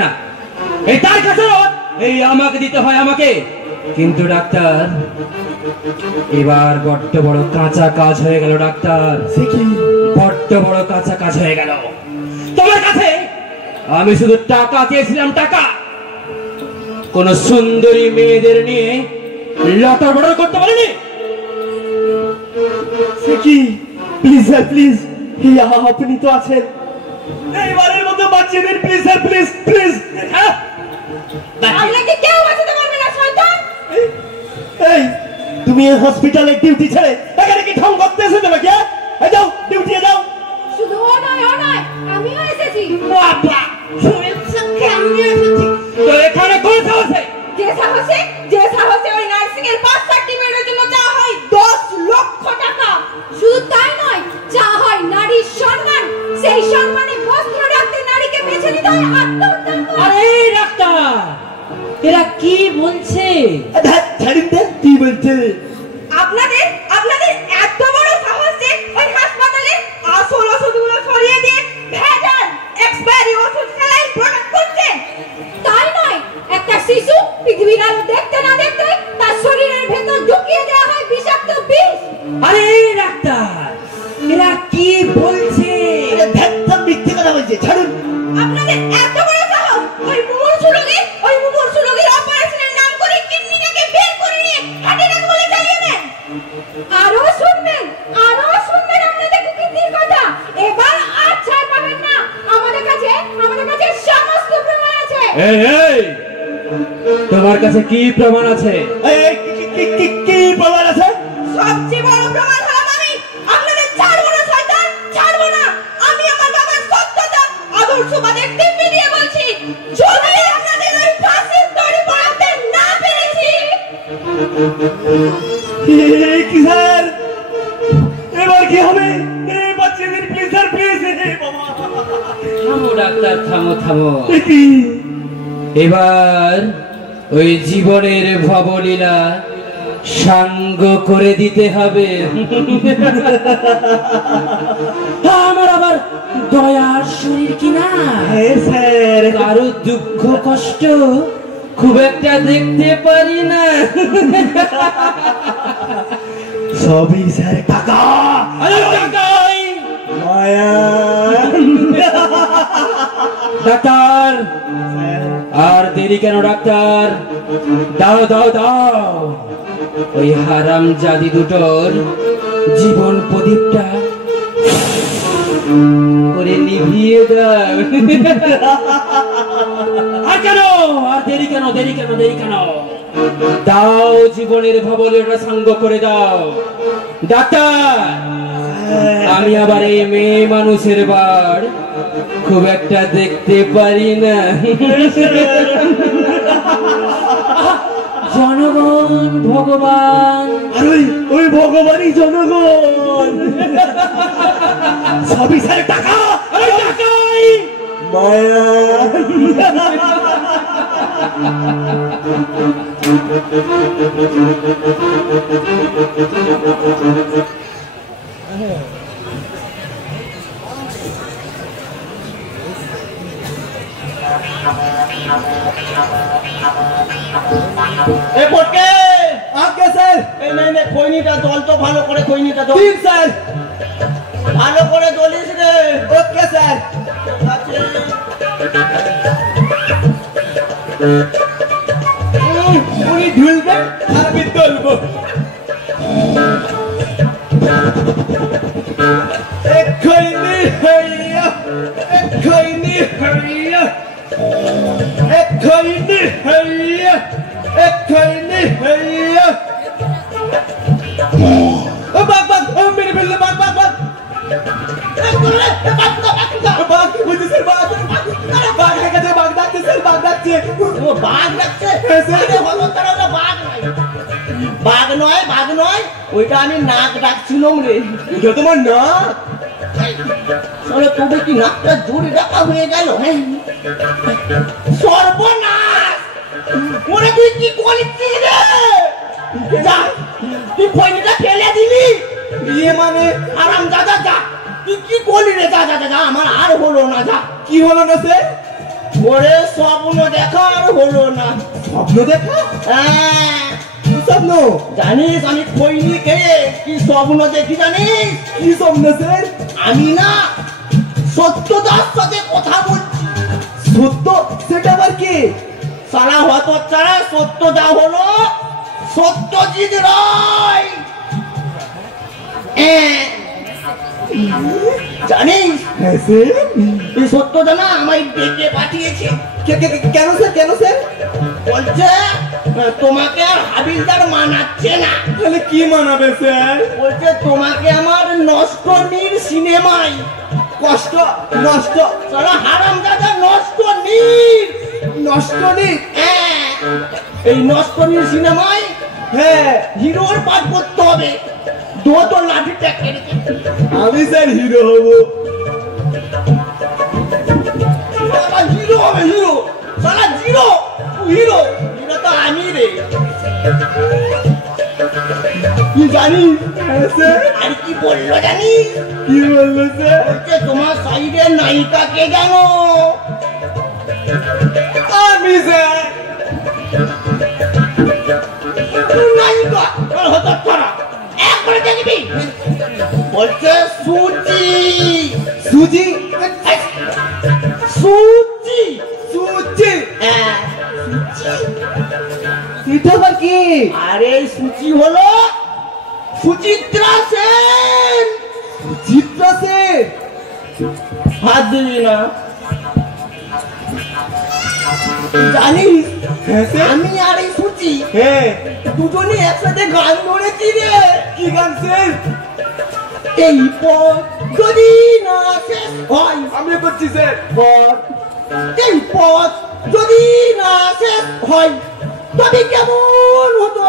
না। এই তার কাছে এই আমাকে দিতে হয় আমাকে। কিন্তু ডাক্তার, এবার বড্ড বড় কাঁচা কাজ হয়ে গেল ডাক্তার, বড্ড বড় কাঁচা কাজ হয়ে গেল। তোমার কাছে আমি শুধু টাকা চেয়েছিলাম, টাকা। কোন সুন্দরী মেয়েদের নিয়ে লটর বটর করতে পারিনি। সে কি? প্লিজ স্যার প্লিজ, আপনি তো আছেন। এইবারের মতো বাচ্চাদের প্লিজ স্যার প্লিজ প্লিজ। আপনাকে কেউ বাঁচাতে পারবে না শয়তান। এই তুমি এই হসপিটালে ডিউটি ছেড়ে এখানে কি ঢং করতে এসেছো নাকি? যাও ডিউটি যাও। শুধু ও নয় আমিও এসেছি। বাবা শুনেছ কেমন এসেছি? তো এখানে কোন সাহসে? যে সাহসে ওই নার্সিং এর পাস সার্টিফিকেটের জন্য যা হয় 10 লক্ষ টাকা। শুধু তাই নয়, যা হয় নারীর সম্মান, সেই সম্মানে বস্ত্র রাখতে নারীকে বেছে নিতে হয় আত্মহত্যা। আরে ডাক্তার, এরা কি বলছে? ছাড়িন দেন, কি বলছে? আপনাদের এত বড় সাহস যে ওই হাসপাতালে আসল ওষুধগুলো ছড়িয়ে দিয়ে ভেজাল এক্সপায়ারি ওষুধ সেলাইন প্রোডাক্ট করছে। তাই নয়, একটা শিশু পৃথিবীর আলো দেখতে না দেখতে তার শরীরের ভেতর ঢুকিয়ে দেওয়া হয় বিষাক্ত বিষ। আরে ডাক্তার, এরা কি বলছে? মিথ্যে কথা বলছে, ছাড়ুন। আপনাদের এত বড় সাহস ওই মুমূর্ষু রোগীর অপারেশনের নাম করে কিডনিটাকে বের করে নিয়ে হার্টের আঙুলে চালিয়ে দেন। আরো শুনবেন আপনাদের কুকীর্তির কথা। এবার আর ছাড় পাবেন না। আমাদের কাছে সমস্ত প্রমাণ আছে। এই তোমার কাছে কি প্রমাণ আছে? কি প্রমাণ আছে? সবচেয়ে বড় প্রমাণ হলাম আমি। আপনাদের ছাড়বো না শয়তান, ছাড়বো না। আমি আমার বাবার সত্যতা আদর্শবাদের দিব্যি দিয়ে বলছি, যদি আপনাদের ওই ফাঁসির দড়ি পড়াতে না পেরেছি। কি স্যার, এবার কি হবে? এই বাচ্চাদের প্লিজ স্যার প্লিজ। বাবা থামো ডাক্তার, থামো। কি? এবার ওই জীবনের ভবলীলা সাঙ্গ করে দিতে হবে। আমার আবার দয়ার শরীর কিনা, হ্যাঁ স্যার। কারো দুঃখ কষ্ট খুব একটা দেখতে পারি না। সবই স্যার টাকা। মায়া। ডাক্তার, আর দেরি কেন ডাক্তার? দাও ওই হারাম জাদি দুটোর জীবন প্রদীপটা করে নিভিয়ে দাও। আর কেন? আর দেরি কেন? দাও, জীবনের ভবলীলাটা সাঙ্গ করে দাও। ডাক্তার, আমি আবার এই মেয়ে মানুষের বার খুব একটা দেখতে পারি না। জনগণ ভগবান, আর ওই ভগবানই জনগণ। সবই স্যার টাকা। টাকাই মায়া। খৈনিটা দল তো ভালো করে, খৈনিটা দল স্যার, ভালো করে দলিস রে। Okay sir. উনি ঢুলবেন আর আমি দলবো। খৈনি হইয়া, খৈনি হইয়া, খৈনি হইয়া, খৈনি হইয়া। বাঘ মেরে ফেললে, বাঘ বুঝি স্যার, বাঘ দেখাচ্ছে, বাঘ ডাকছে স্যার, বাঘ ডাকছে। বাঘ ডাকছে? বাঘ নয়, ওইটা আমি নাক ডাকছিলাম রে। ওটা তোমার নাক? চলো, তবে কি নাকটা জোরে ডাকা হয়ে গেল? হ্যাঁ, সর্বনাশ! ওরে তুই কি করছিস রে? যা, তুই খৈনিটা ফেলে দিলি। ইয়ে মানে? আরাম দাদা, যা, তুই কি করলি রে? যা, আমার আর হলো না। যা। কি হলো না স্যার? ওরে স্বপ্ন দেখা আর হলো না। স্বপ্ন দেখা? হ্যাঁ, কি স্বপ্ন? জানিস আমি খৈনি খেয়ে কি স্বপ্ন দেখি জানিস? কি স্বপ্ন স্যার? আমি না সত্যদার সাথে কথা বলছি। সত্য? সেটা আবার কি? সারা হতচ্ছাড়া, সত্যদা হলো সত্যজিৎ রায়। জানিস হ্যাঁ স্যার। এই সত্যটা না আমায় ডেকে পাঠিয়েছে। কেন স্যার, কেন স্যার? বলছে তোমাকে আর হাবিলদার মানাচ্ছে না। তাহলে কি মানাবে স্যার? বলছে তোমাকে আমার নষ্ট নীর সিনেমায় কষ্ট নষ্ট সারা হারামজাদা নষ্ট নীর নষ্ট নেই। এই নষ্ট নীর সিনেমায় হ্যাঁ হিরোর পাঠ করতে হবে। দো তো লাঠিটা কেড়েছে। আমি স্যার হিরো হবো। সারা হিরো হবে, হিরো সারা জিরো হিরো। হিরো তো আমি রে। কি জানিস? হ্যাঁ স্যার। আর কি বললো জানিস? কি বললো স্যার? বলছে তোমার সাইডের নায়িকা কে জানো? আমি স্যার। নায়িকা হতো ছাড়া একবারে দেখবি। বলছে সুচি। সুজি সুচি সুজি হ্যাঁ। এটা আবার কি? আরে সুচি হলো সুচিত্রা সেন। চিত্রা স্যার। হাত দিবি না। জানিস হ্যাঁ স্যার। আমি আর এই সুচি হ্যাঁ দুজনে একসাথে গান ধরেছি রে। কি গান স্যার? এই পথ যদি না শেষ হয়, আমিও করছি স্যার। পথ এই পথ যদি না শেষ হয় তবে কেমন হতো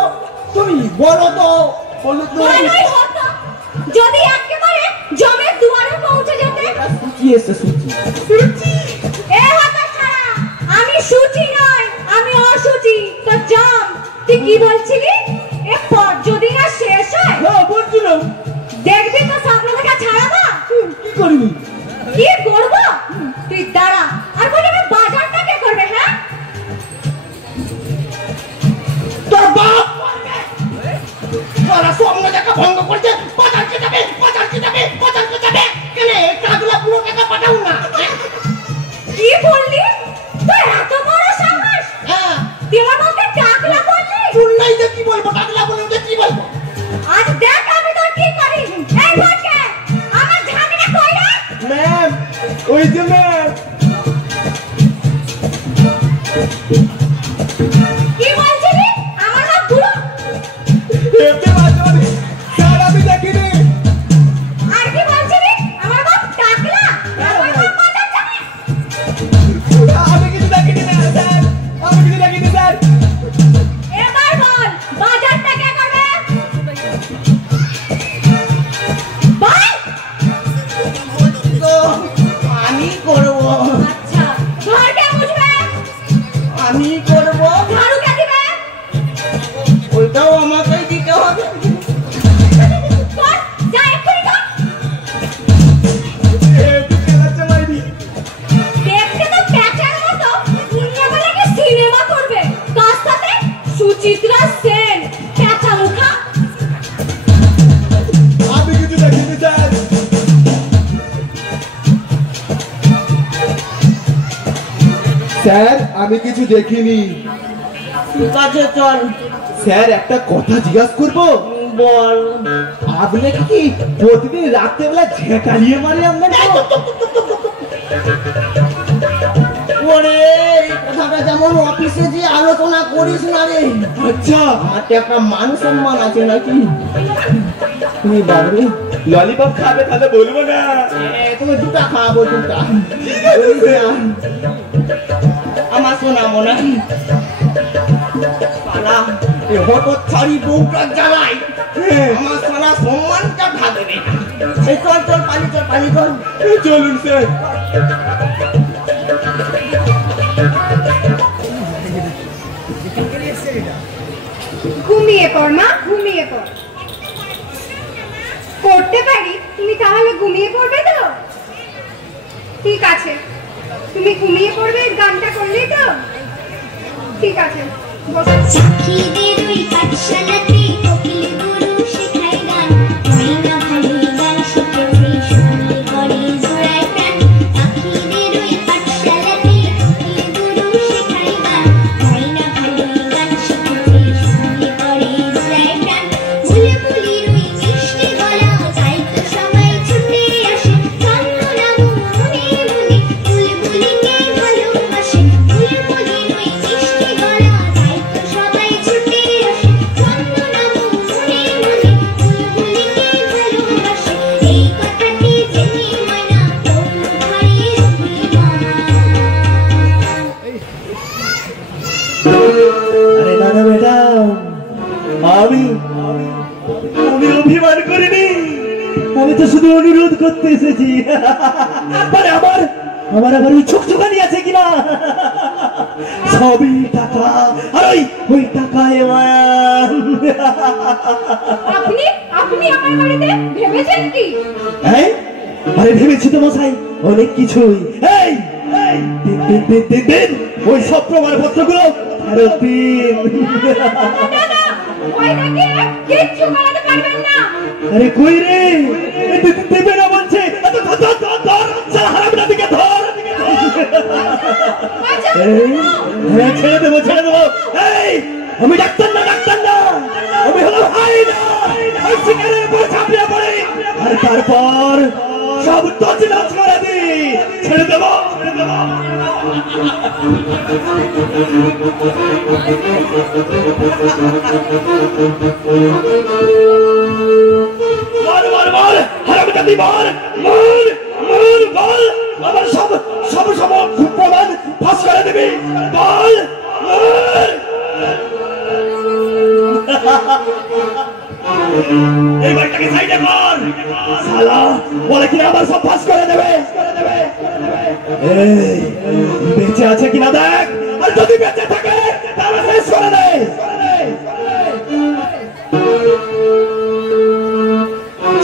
তুমি বলো তো? বলো তো। ভালোই হতো যদি একেবারে জমের দুয়ারে পৌঁছে যেতে। সুচি এসে সুচি। এ হতচ্ছাড়া, আমি সুচি নয়, আমি অসুচি। তো জম, তুই কি বলছিলি? এ পথ যদি না শেষ হয়, হ্যাঁ বলছিলাম। দেখবি তো স্বপ্ন দেখা ছাড়া না। কি করবি? কি করবো? তুই দাঁড়া। আর বলি আমি বাজারটা কে করবে? হ্যাঁ, তোর বাপ তোরা স্বপ্ন দেখা ভঙ্গ করছে। বাজার কে যাবে, বাজার কে যাবে, বাজার কে যাবে। কেন টাকাগুলো পুরো টাকা পাঠাও না? কি বললি? তোর এত বড় সাহস! হ্যাঁ তুই আমার মুখে টাকলা বললি? শুনলাই যে কি বলবো, টাকলা বলে ওকে কি বলবো? আজ দেখ আমি তোর কি করি। এই ভটকে, আমার ঝামেলা কই রে? ম্যাম ওই যে ম্যাম। কি বলছিলি? আমার নাম বুড়ো? এতে বাজার স্যার আমি দেখিনি। আর কি বলছিলি? আমার বাপ টাকলা? আমার বাপ বাজার যাবে? আমি কিছু দেখিনি না স্যার। আমি কিছু দেখিনি স্যার। এবার বল, বাজারটা কে করবে? বল। তো আমি করবো। আচ্ছা, ঘর কে মুছবে? আমি করবো। ঝাড়ু কে দিবে? ওইটাও আমাকেই দিতে হবে। কর, যা এক্ষুনি কর। একটু খেলাচ্ছে মাইরি। দেখতে তো প্যাচার মতো, দুনিয়া বলে কি সিনেমা করবে। তার সাথে সুচিত্রা সেন, প্যাচা মুখা। আমি কিছু দেখিনি স্যার। স্যার আমি কিছু দেখিনি। ঠিক আছে চল স্যার একটা কথা জিজ্ঞাসা করবো? বল। আপনি কি প্রতিদিন রাত্রেবেলা ঝেঁকালিয়ে মারে আপনার? ওরে এই কথাটা যেমন অফিসে যে আলোচনা করিস না রে। আচ্ছা হাতে একটা মান সম্মান আছে নাকি? তুমি বাবু ললিপপ খাবে তাহলে বলবো না। তুমি দুটা খাওয়াবো, দুটা। আমার শোনা মনে সালা এই হঠাৎ ছাড়ি বউটার জ্বালায় আমার সালা সম্মানটা থাকবে না। এই চল চল পানি চল, পানি চল। চলুন স্যার। ঘুমিয়ে পড় মা, ঘুমিয়ে পড়। পড়তে পারি, তুমি তাহলে ঘুমিয়ে পড়বে তো? ঠিক আছে, তুমি ঘুমিয়ে পড়বে, গানটা করলেই তো? ঠিক আছে, বসো। সাক্ষীদের ওই পাঠশালাতে কোকিল গুরু শেখায় গান, ময়না ভালোই গান শিখেছে, শুনলে করে জোড়ায় প্রাণ। সাক্ষীদের ওই পাঠশালাতে কোকিল গুরু শেখায় গান, ময়না ভালোই গান শিখেছে, শুনলে করে জোড়ায় প্রাণ। বুলবুলির ওই মিষ্টি গলা অনুরোধ করতে এসেছি। মানে আমার আমার আবার ওই ছোকছোকানি আছে কিনা? সবই টাকা, আর ওই টাকায় মায়া। আপনি আপনি আমার বাড়িতে ভেবেছেন কি? হ্যাঁ, আরে ভেবেছি তো মশাই অনেক কিছুই। এই দিন ওই সব প্রমাণপত্রগুলো ফেরত দিন। ওইটাকে কিচ্ছু করাতে পারবেন না। আরে কই রে, দেবে না বলছে। হারামটা দিকে ধর। ছেড়ে দেবো ছেড়ে দেবো। এই আমি ডাক্তার না, ডাক্তার না, আমি হলো হাইনা। ওই শিকারের উপর ঝাঁপিয়ে পড়ে আর তারপর সব তছনছ করে দি। ছেড়ে দেবো, ছেড়ে দেবো। মার মার মার, হারামজাদি মার মার মার বল। আমার সব সব সব প্রমাণ ফাঁস করে দিবি। বল মার। এই বাড়িটাকে সাইডে কর। শালা বলে কিনা আবার সব ফাঁস করে দেবে। এই বেঁচে আছে কিনা দেখ, আর যদি বেঁচে থাকে তাহলে শেষ করে দে।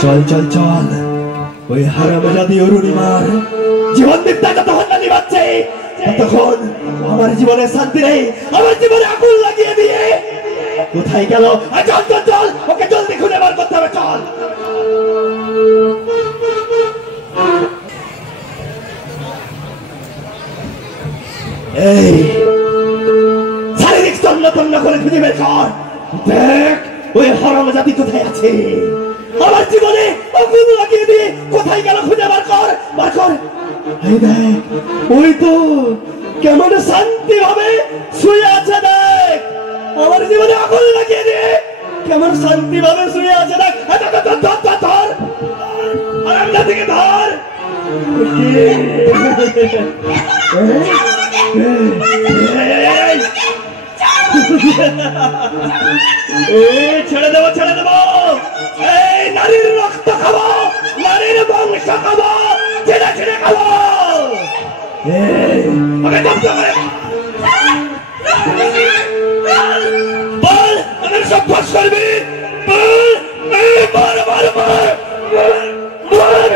চল চল চল, ওই হারামজাদি অরুণিমার জীবন বিদ্যা যতক্ষণ না নিবাচ্ছে ততক্ষণ আমার জীবনে শান্তি নেই। আমার জীবনে আগুন লাগিয়ে দিয়ে কোথায় গেল? চল চল চল, ওকে জলদি খুঁজে বার করতে হবে। চল। এই শারীরিক তন্ন তন্ন করে খুঁজে বের কর। দেখ ওই হারামজাদি কোথায় আছে। আমার জীবনে আগুন লাগিয়ে দিয়ে কোথায় গেল খুঁজে বার কর, বার কর। এই দেখ, ওই তো কেমন শান্তি ভাবে শুয়ে আছে। দেখ আমার জীবনে আগুন লাগিয়ে দিয়ে কেমন শান্তি ভাবে শুয়ে আছে। দেখ ধর, হারামজাদিকে ধর। ছেড়ে দেবো ছেড়ে দেবো। এই নারীর রক্ত খাবো, নারীর বংশ খাবো, ছেড়ে ছেড়ে খাবো। বল আমার সব ফাঁস করবি। মার মার মার মার মার।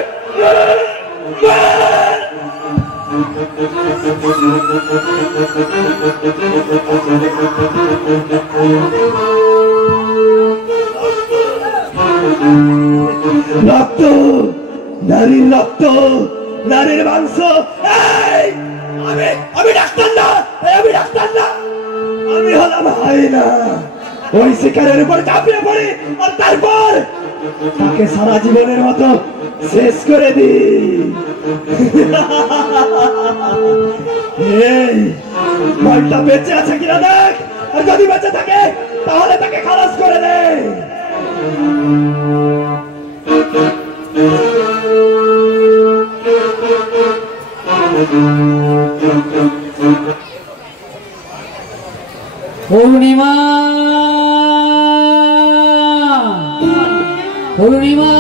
রক্ত, নারীর রক্ত, নারীর মাংস। আমি ডাক্তার না, আমি ডাক্তার না, আমি হলাম হাইনা। ওই শিকারের উপর ঝাঁপিয়ে পড়ি আর তারপর তাকে সারা জীবনের মতো শেষ করে দি। এই মালটা বেঁচে আছে কিনা দেখ, আর যদি বেঁচে থাকে তাহলে তাকে খালাস করে দে। পূর্ণিমা, পূর্ণিমা,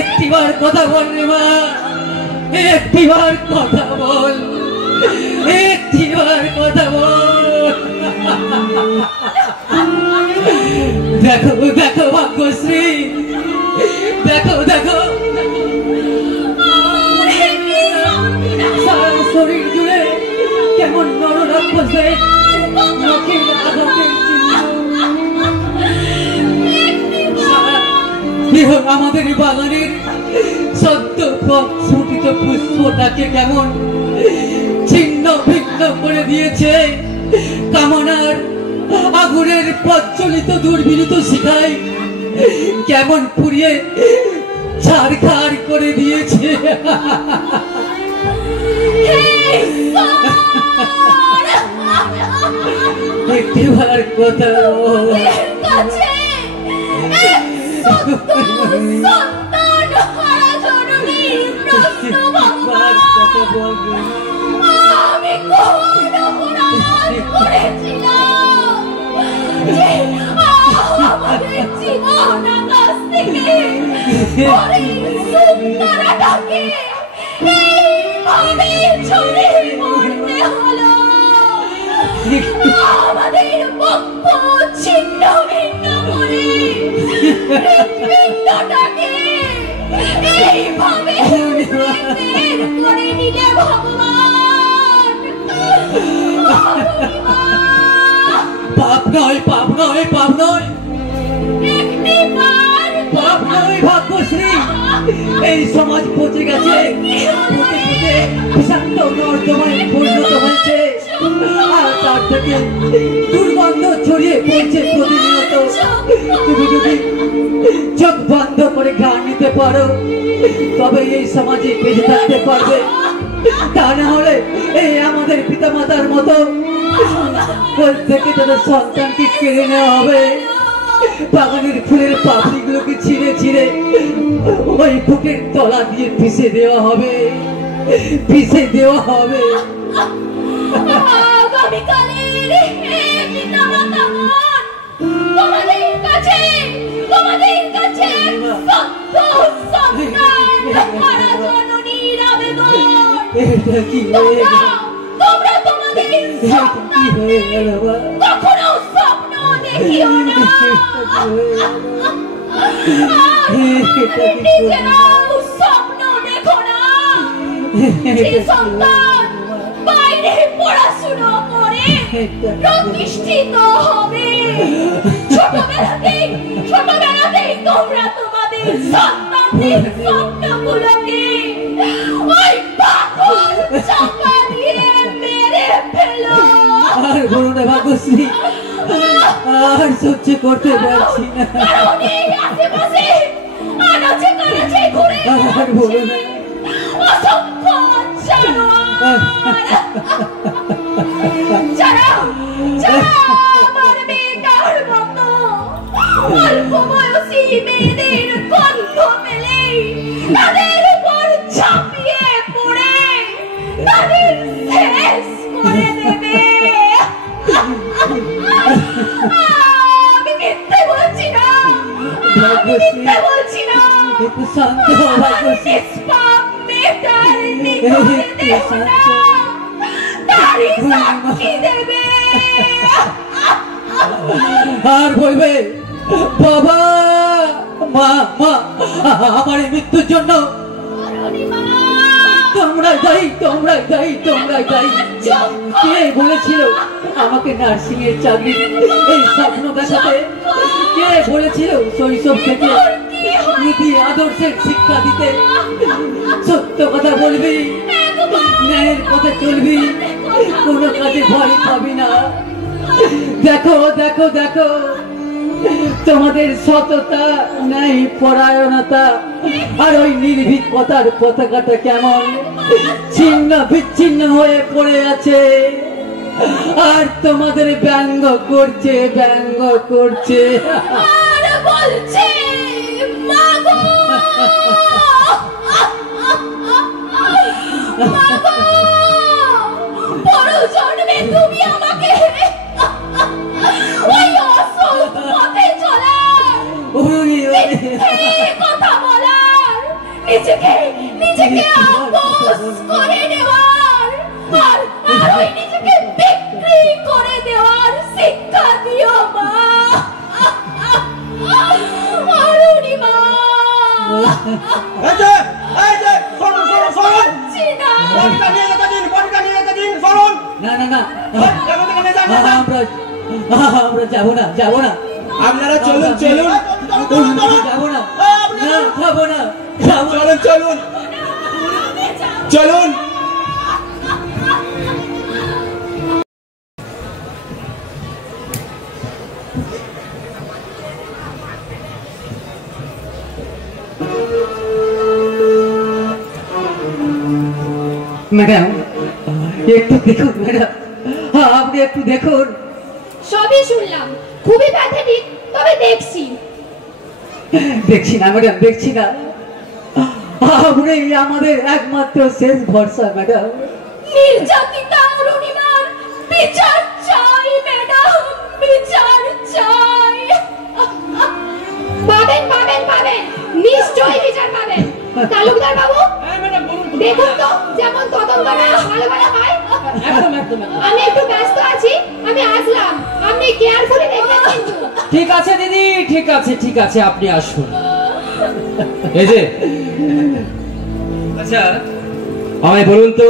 একটিবার কথা বল রে মা, একটিবার কথা বল, একটিবার কথা বল। দেখো দেখো ভাগ্যশ্রী, দেখো দেখো সারা শরীর জুড়ে কেমন নররাক্ষসের নখের আঘাতের চিহ্ন। আমাদের বাগানের সদ্য স্ফুটিত পুষ্পটাকে কেমন ছিন্ন ভিন্ন করে দিয়েছে কামনার আগুনের প্রজ্বলিত দুর্বিনীত শিখায় কেমন পুড়িয়ে ছাড়খাড় করে দিয়েছে। একটি বলার কথা কাছে এক সন্তান হারা জননীর প্রশ্ন ভগবান আমি কোন অপরাধ করেছিলাম যে আমাদের জীবন আকাশ থেকে সুন্দরটাকে এইভাবে ছড়ে মরতে হলো আমাদের পক্ষ ছিন্ন ভিন্ন করে হৃৎপিণ্ডটাকে এইভাবে বের করে নিলে ভগবান পাপ নয় পাপ নয় পাপ নয় একটি বার পাপ নয় ভাগ্যশ্রী এই সমাজ পচে গেছে পচে পচে বিষাক্ত নর্দমায় পরিণত হয়েছে আর তার থেকে দুর্গন্ধ ছড়িয়ে পড়ছে প্রতিনিয়ত তুমি যদি চোখ বন্ধ করে ঘ্রাণ নিতে পারো তবে এই সমাজে বেঁচে থাকতে পারবে তা না হলে এই আমাদের পিতামাতার মতো কোল থেকে তাদের সন্তানকে কেড়ে নেওয়া হবে বাগানের ফুলের পাপড়িগুলোকে ছিঁড়ে ছিঁড়ে ওই বুকের তলা দিয়ে পিষে দেওয়া হবে পিষে দেওয়া হবে আগামীকালের পিতামাতাগণ তোমাদের কাছে সত্য সন্তান হারা জননীর আবেদন এটা কি হয়ে গেল তোমরা তোমাদের কি হয়ে গেল কখনো স্বপ্ন দেখিও না নিজেরাও স্বপ্ন দেখো না যে সন্তান বাইরে পড়াশোনা করে প্রতিষ্ঠিত হবে ছোটবেলাতেই তোমরা তোমাদের সন্তানদের স্বপ্নগুলোকে ওই পাগল চাপা দিয়ে মেরে ফেলো আর বলো না ভাগ্যশ্রী আর সহ্য করতে পারছি না কারণ এই আশেপাশে আনাচে কানাচে ঘুরে আর বলো না অসংখ্য জানোয়ার যারা আমার মেয়েটার মতো অল্প বয়সী মেয়েদের গন্ধ পেলে তাদের উপর ঝাঁপিয়ে পড়ে তাদের শেষ করে দেবে আমি মিথ্যে বলছি না একটু শান্ত হও ভাগ্যশ্রী নিষ্পাপ মেয়েটার নিকটে তারই সাক্ষী দেবে আর বলবে বাবা মা মা আমার এই মৃত্যুর জন্য তোমরা দায়ী তোমরাই দায়ী তোমরাই দায়ী কে বলেছিল আমাকে নার্সিং এর চাকরি এই স্বপ্ন দেখাতে কে বলেছিল শৈশব থেকে নীতি আদর্শের শিক্ষা দিতে সত্য কথা বলবি ন্যায়ের পথে চলবি কোনো কাজে ভয় পাবি না দেখো দেখো দেখো তোমাদের সততা ন্যায় পরায়ণতা আর ওই নির্ভীকতার পতাকাটা কেমন ছিন্ন বিচ্ছিন্ন হয়ে পড়ে আছে আর তোমাদের ব্যঙ্গ করছে আর বলছে মাগো বড় জন্মে তুমি আমাকে ওই অসৎ পথে চলার কথা বলার নিজেকে আপোস করে নেওয়ার আর ওই নিজেকে বিক্রি করে দেওয়ার শিক্ষা দিও মা অরুণিমা না না না আমরা যাবো না আপনারা চলুন চলুন যাবো না যাবো না চলুন চলুন চলুন ম্যাডাম একটু দেখুন ম্যাডাম আপনি একটু দেখুন। সবই শুনলাম, খুবই প্যাথেটিক, তবে দেখছি। দেখছি না ম্যাডাম, দেখছি না। আপনি আমাদের একমাত্র শেষ ভরসা ম্যাডাম। নির্যাতিতা অরুণিমার বিচার চাই ম্যাডাম, বিচার চাই। পাবেন পাবেন পাবেন, নিশ্চয়ই বিচার পাবেন। তালুকদার বাবু, দেখুন তো যেমন তদন্তটা ভালো ভালো হয়। একদম একদম। আমি একটু ব্যস্ত আছি, আমি আসলাম। আপনি কেয়ারফুলি দেখবেন কিন্তু। ঠিক আছে দিদি, ঠিক আছে ঠিক আছে, আপনি আসুন। এই যে, আচ্ছা আমায় বলুন তো,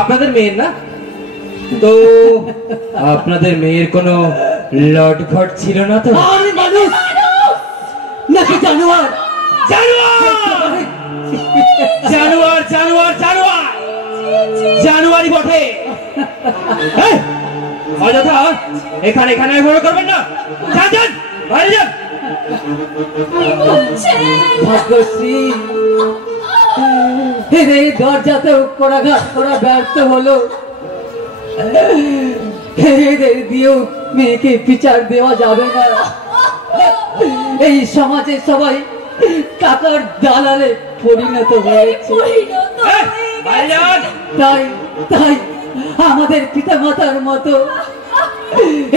আপনাদের মেয়ের না তো, আপনাদের মেয়ের কোনো লট ঘট ছিল না তো? আরে মানুষ নাকি জানোয়ার? জানোয়ার জানোয়ার জানোয়ার জানোয়ার জানুয়ারি বটে। এই, অযথা এখানে এখানে ঘোরা করবেন না। যান যান, বাইরে যান। ভাগ্যশ্রী এই দরজাতেও করাঘাত করা ব্যর্থ হলো। এদের দিয়েও মেয়েকে বিচার দেওয়া যাবে না। এই সমাজে সবাই টাকার দালালে পরিণত হয়েছে। এই, বাইরে যান। তাই তাই আমাদের পিতামাতার মতো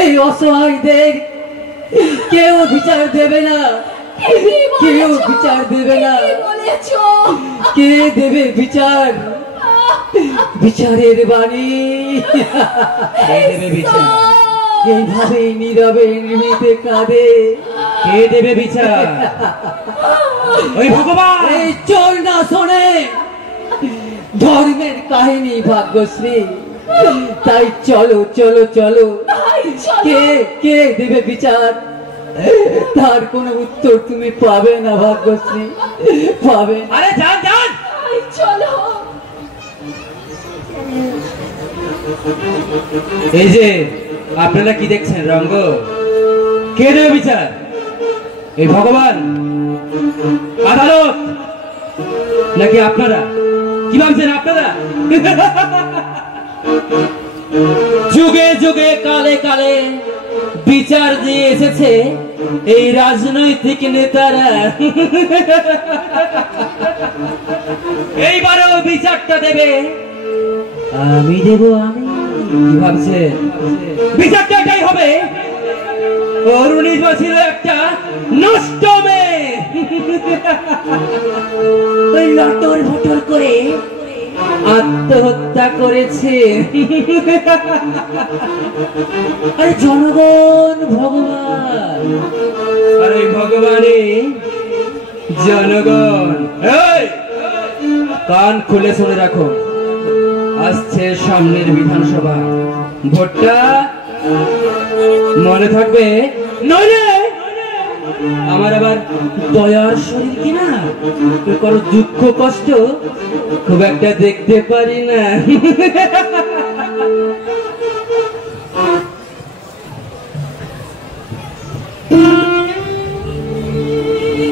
এই অসহায়দের কেউ বিচার দেবে না, কেউ বিচার দেবে না। কে দেবে বিচার? বিচারের বাণী কে দেবে বিচার? এইভাবে নীরবে নিমিতে কাঁদে। কে দেবে বিচার? ওই ভগবান। এই চোর না শোনে ধর্মের কাহিনী ভাগ্যশ্রী। তাই চলো চলো চলো, কে কে দেবে বিচার? তার কোনো উত্তর তুমি পাবে না ভাগ্যশ্রী, পাবে। আরে যান যান। চলো। এই যে আপনারা কি দেখছেন রঙ্গ? কে দেবে বিচার? এই ভগবান, আদালত, নাকি আপনারা? কি ভাবছেন আপনারা? যুগে যুগে কালে কালে বিচার দিয়ে এসেছে এই রাজনৈতিক নেতারা। এইবারও বিচারটা দেবে আমি দেব। আমি কি ভাবছেন? বিচারটা এটাই হবে। অরুণিমা ছিল একটা নষ্ট মেয়ে, ওই লটর ভটর করে আত্মহত্যা করেছে। আরে জনগণ ভগবান, আর ওই ভগবানে জনগণ। এই, কান খুলে শুনে রাখো, আসছে সামনের বিধানসভা ভোটটা, মনে থাকবে। নইলে আমার আবার দয়ার শরীর কিনা, কারো দুঃখ কষ্ট খুব একটা দেখতে পারি না।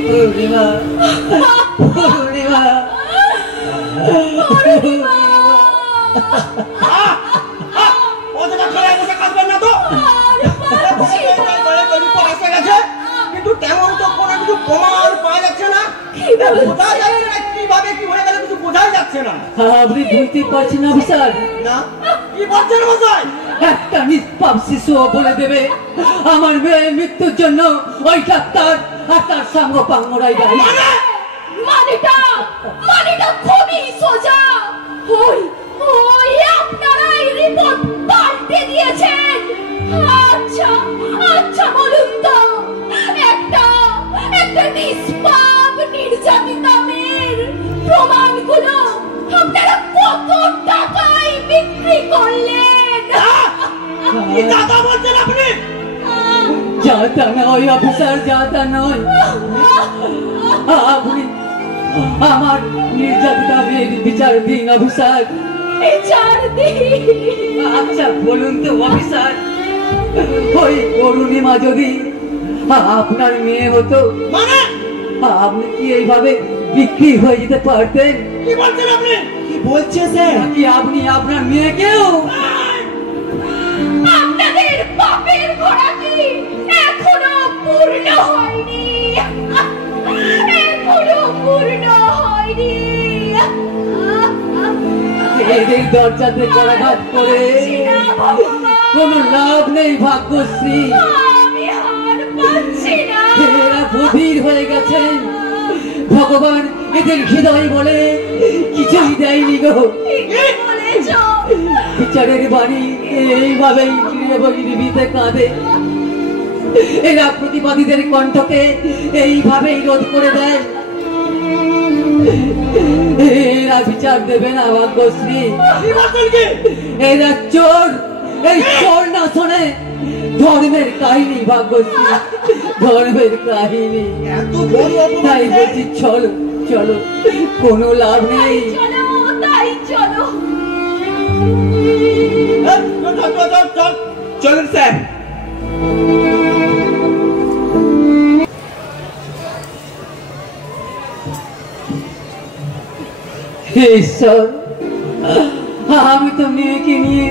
পূর্ণিমা, পূর্ণিমা, পূর্ণিমা। অতটা খেলায় বসে কাঁদবেন না তো। কিন্তু তেমন তো কোনো কিছু প্রমাণ পাওয়া যাচ্ছে না। বোঝা যাচ্ছে না কিভাবে কি হয়ে গেল, কিছু বোঝাই যাচ্ছে না। আপনি বুঝতে পারছেন না অফিসার? না, কি বলছেন মশাই? একটা নিষ্পাপ শিশু বলে দেবে আমার মেয়ের মৃত্যুর জন্য ওই ডাক্তার আর তার সঙ্গ পাঙ্গরাই দায়ী। মানেটা খুবই সোজা। ওই ওই আপনারা এই রিপোর্ট পাল্টে দিয়েছেন। আচ্ছা আচ্ছা বলুন তো, একটা নিষ্পাপ নির্যাতিতা মেয়ের প্রমাণগুলো আপনারা কত টাকায় বিক্রি করলেন? কি দাদা বলছেন আপনি? যাতা নয় অফিসার, যাতা নয়। আপনি আমার নির্যাতিতা মেয়ের বিচার দিন অফিসার, বিচার দিন। আচ্ছা বলুন তো অফিসার, ওই অরুণিমা যদি আপনার মেয়ে হতো, মানে আপনি কি এইভাবে বিক্রি হয়ে যেতে পারতেন? কি বলছেন আপনি? কি বলছে স্যার? কি আপনি আপনার মেয়েকেও? মনের খোরাকি এখনো পূর্ণ হয়নি, এখনো পূর্ণ হয়নি। এদের দরজাতে করাঘাত করে কোনো লাভ নেই ভাগ্যশ্রী। আমি আর পাচ্ছি না। এরা বধির হয়ে গেছেন, ভগবান এদের হৃদয় বলে কিছুই দেয়নি গো। বিচারের বাণী এইভাবেই নির্ভীতে কাঁদে। এরা প্রতিবাদীদের কণ্ঠকে এইভাবেই রোধ করে দেয়। এরা বিচার দেবে না ভাগ্যশ্রী। এরা চোর, এই চোর না শোনে ধর্মের কাহিনী ভাগ্যশ্রী, ধর্মের কাহিনী। তাই বলছি চলো চলো, কোনো লাভ নেই। তাই চলো। চলুন স্যার। ঈশ্বর, আমি তো মেয়েকে নিয়ে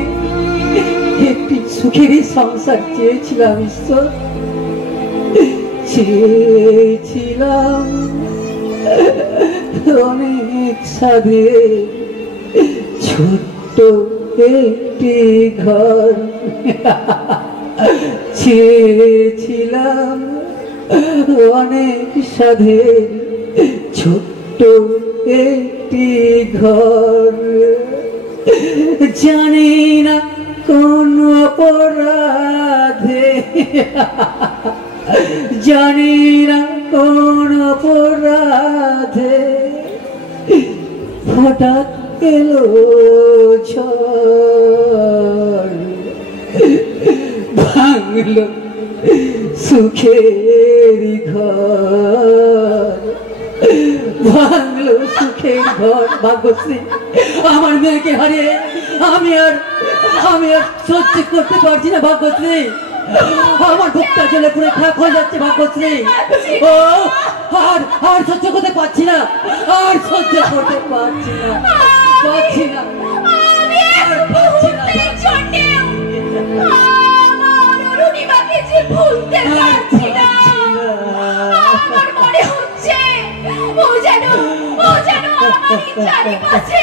একটি সুখেরই সংসার চেয়েছিলাম। ঈশ্বর, চেয়েছিলাম অনেক সাধে ছোট্ট একটি ঘর, চেয়েছিলাম অনেক সাধে ছোট্ট একটি ঘর। জানি না কোন অপরাধে, জানি না কোন অপরাধে হঠাৎ এলো ঝড়, ভাঙলো সুখের ঘর, ভাঙলো সুখের ঘর। ভাগ্যশ্রী, আমার মেয়েকে হারিয়ে আমি আর সহ্য করতে পারছি না ভাগ্যশ্রী। আমার বুকটা জলে পুরো খারাপ হয়ে যাচ্ছে ভাগ্যশ্রী। ও আর সহ্য করতে পারছি না, আর সহ্য করতে পারছি না, পারছি না, আর পারছি না। আমার অরুণিমাকে যে ভুলতে পারছি না। আমার মনে হচ্ছে ও যেন আমারই চারিপাশে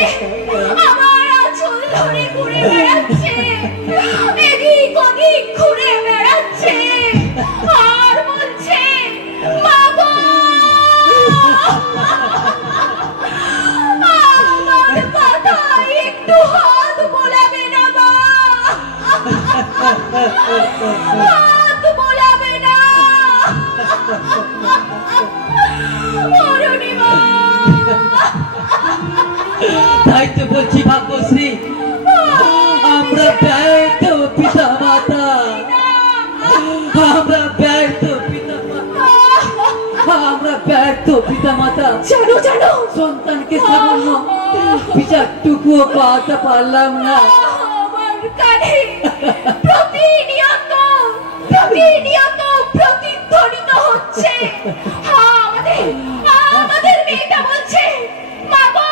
আমার আঁচল ধরে ঘুরে বেড়াচ্ছে, এদিক ওদিক ঘুরে বেড়াচ্ছে আর বলছে, মা গো, আমার মাথায় একটু হাত বোলাবে না মা, হাত বোলাবে না। অরুণিমা, তাই তো বলছি ভাগ্যশ্রী, আমরা ব্যর্থ পিতা মাতা, আমরা ব্যর্থ পিতা মাতা, আমরা ব্যর্থ পিতা মাতা। জানো জানো, সন্তানকে সামান্য বিচারটুকুও পাওয়াতে পারলাম না। আমার কানে প্রতিনিয়ত প্রতিধ্বনিত হচ্ছে, আমাদের মেয়েটা বলছে, মা গো,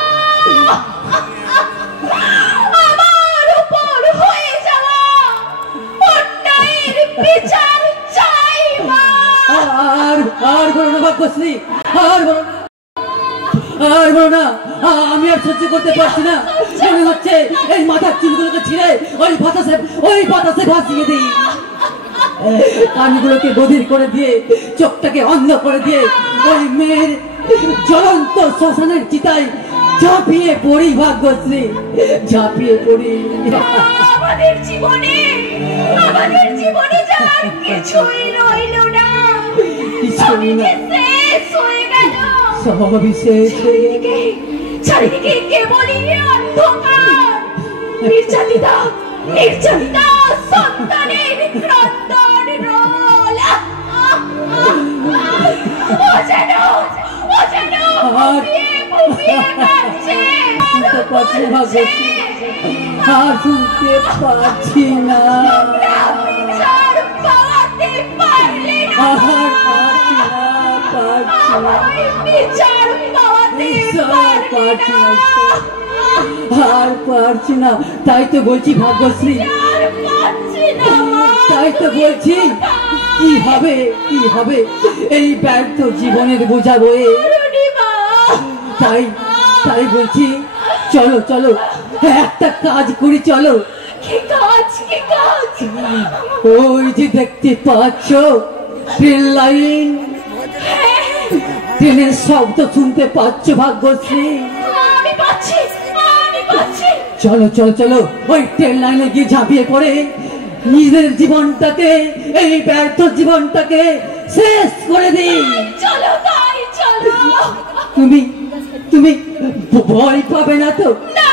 আমার উপর হয়ে যাওয়া অন্যায়ের বিচার চাই মা। আর বলো না ভাগ্যশ্রী, আর বলো না, আর বলো না, আমি আর সহ্য করতে পারছি না। মনে হচ্ছে এই মাথার চুলগুলোকে ছিঁড়ে ওই বাতাসে ভাসিয়ে দিই, কানগুলোকে বধির করে দিয়ে, চোখটাকে অন্ধ করে দিয়ে ওই মেয়ের জ্বলন্ত শ্মশানের চিতায় ঝাঁপিয়ে পড়ি ভাগ্যশ্রী, ঝাঁপিয়ে পড়ি। আমাদের জীবনে যার কিছুই রইল না, কিছুই না, শেষ হয়ে গেল, সবই শেষ হয়ে গেল। চারিদিকে কেবলই অন্ধকার, নির্যাতিতা সন্তানের ক্রন্দন রোল। ও যেন ফুঁপিয়ে কাঁদছে, শুনতে পাচ্ছি না ভাগ্যশ্রী, আর শুনতে পাচ্ছি না, বিচার পাওয়াতে পারলে না, আর পাচ্ছি না, বিচার পাওয়াতে পারলে না, আর পারছি না। তাই তো বলছি ভাগ্যশ্রী, আর পারছি না। তাই তো বলছি কি হবে এই ব্যর্থ জীবনের বোঝা বয়ে। তাই বলছি চলো একটা কাজ করি, চলো। কি কাজ? ওই যে দেখতে পাচ্ছ ট্রেন লাইন, ট্রেনের শব্দ শুনতে পাচ্ছ ভাগ্যশ্রী? আমি পাচ্ছি। চলো ওই ট্রেন লাইনে গিয়ে ঝাঁপিয়ে পড়ে নিজের জীবনটাকে, এই ব্যর্থ জীবনটাকে শেষ করে দিই। চলো। তুমি ভয় পাবে না তো? না।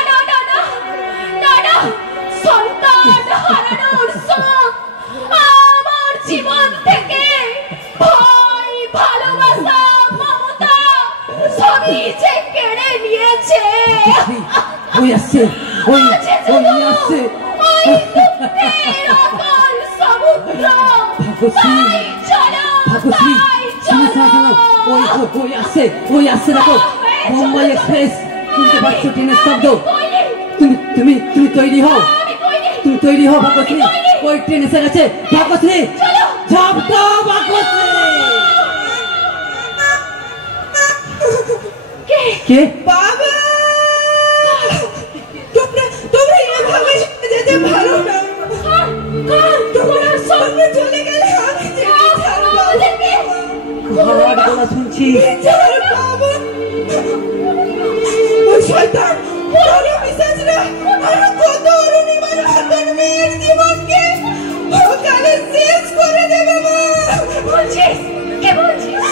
সন্তান হারানোর শোক আমার জীবন থেকে ভয়, ভালোবাসা, মমতা সবই যে কেড়ে নিয়েছে। ওই আসছে। ওই দুঃখের অতল সমুদ্র। ভাগ্যশ্রী শোনো, ওই আসছে দেখো, মুম্বাই এক্সপ্রেস। শুনতে পাচ্ছ ট্রেনের শব্দ? তুমি তৈরি হও ভাগ্যশ্রী, ওই ট্রেন এসে গেছে। ভাগ্যশ্রী ঝাঁপ দাও ভাগ্যশ্রী। কে? বাবা, তোমরা এভাবে যেতে পারো না। তোমরা সঙ্গে চলে গেলে আমি ঘর গলা শুনছি। ওই শয়তান পিশাচরা আরো কত অরুণিমার হাতের মেয়ের জীবনকে ওখানে শেষ করে দেবে। মা কে বলছিস?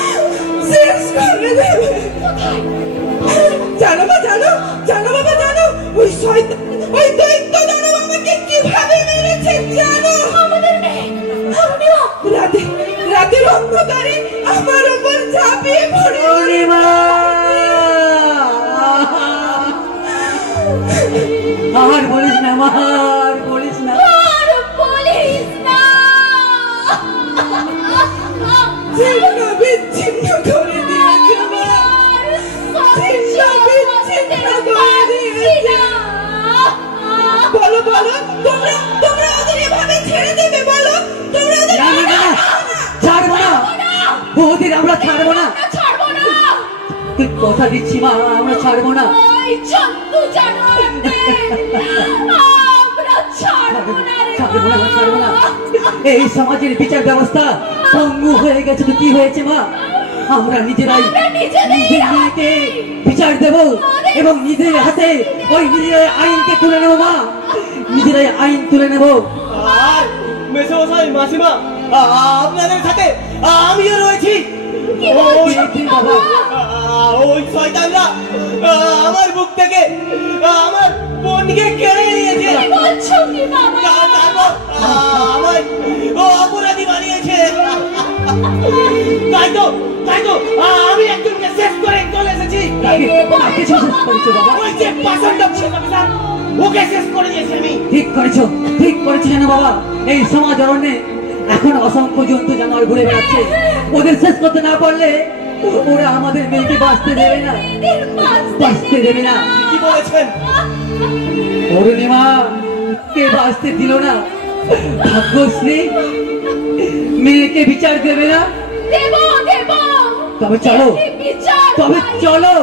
শেষ করে দেবে। জানো বাবা, ওই শয়তান, ওই দৈত্য দানব আমাকে কিভাবে মেরেছে জানো? আমাদের মেয়ে রাতের অন্ধকারে আমার উপর ঝাঁপিয়ে পড়ে। আর বলিস না মা, বিচ্ছিন্ন করে দিয়েছে মা, বলো তোমরা ওদের এভাবে ছেড়ে দেবে? বলো তোমরা ওদের ছাড়বো না, ওদের আমরা ছাড়বো না। তুই কথা দিচ্ছি মা, আমরা ছাড়বো না। ছাড়বো না। এই সমাজের বিচার ব্যবস্থা ভঙ্গ হয়ে গেছে তো কি হয়েছে মা? আমরা নিজেরাই নিজের মেয়েকে বিচার দেব এবং নিজের হাতে ওই নিজেরাই আইনকে তুলে নেবো মা, নিজেরাই আইন তুলে নেবো। আর মেসোমশাই, মাসিমা, আপনাদের সাথে আমিও রয়েছি। ওই শয়তানরা আমার বুক থেকে আমার বোনকে কেড়ে নিয়েছে। আমার অপরাধী বানিয়েছে। তাই তো আমি একজনকে শেষ করে চলে এসেছি। ওই যে পাষণ্ডা পুলিশ অফিসার, ওকে শেষ করে দিয়েছি আমি। ঠিক করেছো জানো বাবা। এই সমাজ অরণ্যে এখন অসংখ্য জন্তু জানোয়ার ঘুরে বেড়াচ্ছে। ওদের শেষ করতে না পারলে ওরা আমাদের মেয়েকে বাঁচতে দেবে না। কি বলেছেন? অরুণিমা কে বাঁচতে দিল না? ভাগ্যশ্রী মেয়েকে বিচার দেবে না? তবে চলো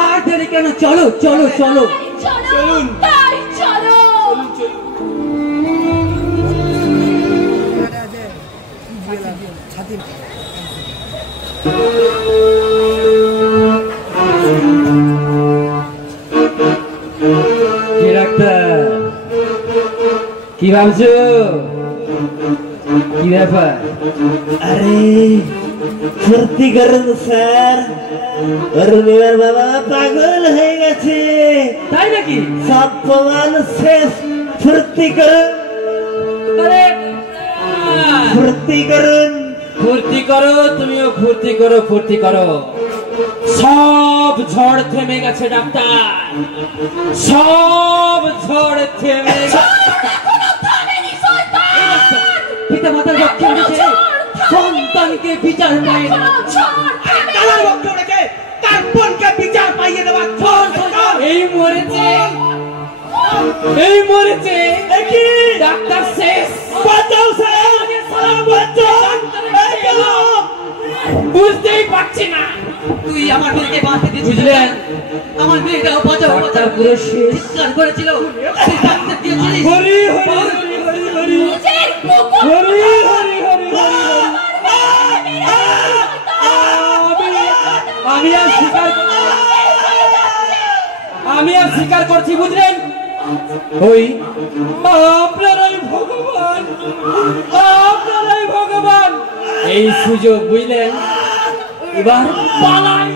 আর দেরি কেন? চলো। চলুন। কি ভাবছো? কি ব্যাপার? আরে ফুর্তি করুন স্যার, অরুণিমার বাবা পাগল হয়ে গেছে। তাই নাকি? সব প্রমাণ শেষ। ফুর্তি করুন, ফুর্তি করুন। ফুর্তি করো, তুমিও ফুর্তি করো। সব ঝড় থেমে গেছে ডাক্তার, সব ঝড় থেমে গেছে। পিতা মাতার পক্ষে উঠেছে, সন্তানকে বিচার পায় না। কালার পক্ষে উঠেছে, তার বোনকে বিচার পাইয়ে দেওয়া। এই মরেছে ডাক্তার শেষ। বাঁচাও স্যার। বুঝতেই পারছি না। তুই আমার মেয়েকে বাঁচতে দিয়েছিস, বুঝলেন? আমার মেয়েটাও বাঁচাও বাঁচাও পুরো শেষ। চিৎকার করেছিল, তুই বাঁচতে দিয়েছিলিস। হরি হরি হরি হরি হরি নিজের কুকুর হরি হরি হরি হরি। আমি আর স্বীকার করছি, বুঝলেন? ওই আপনারাই ভগবান, আপনারাই ভগবান। এই সুযোগ বুঝলেন, এবার পালাই।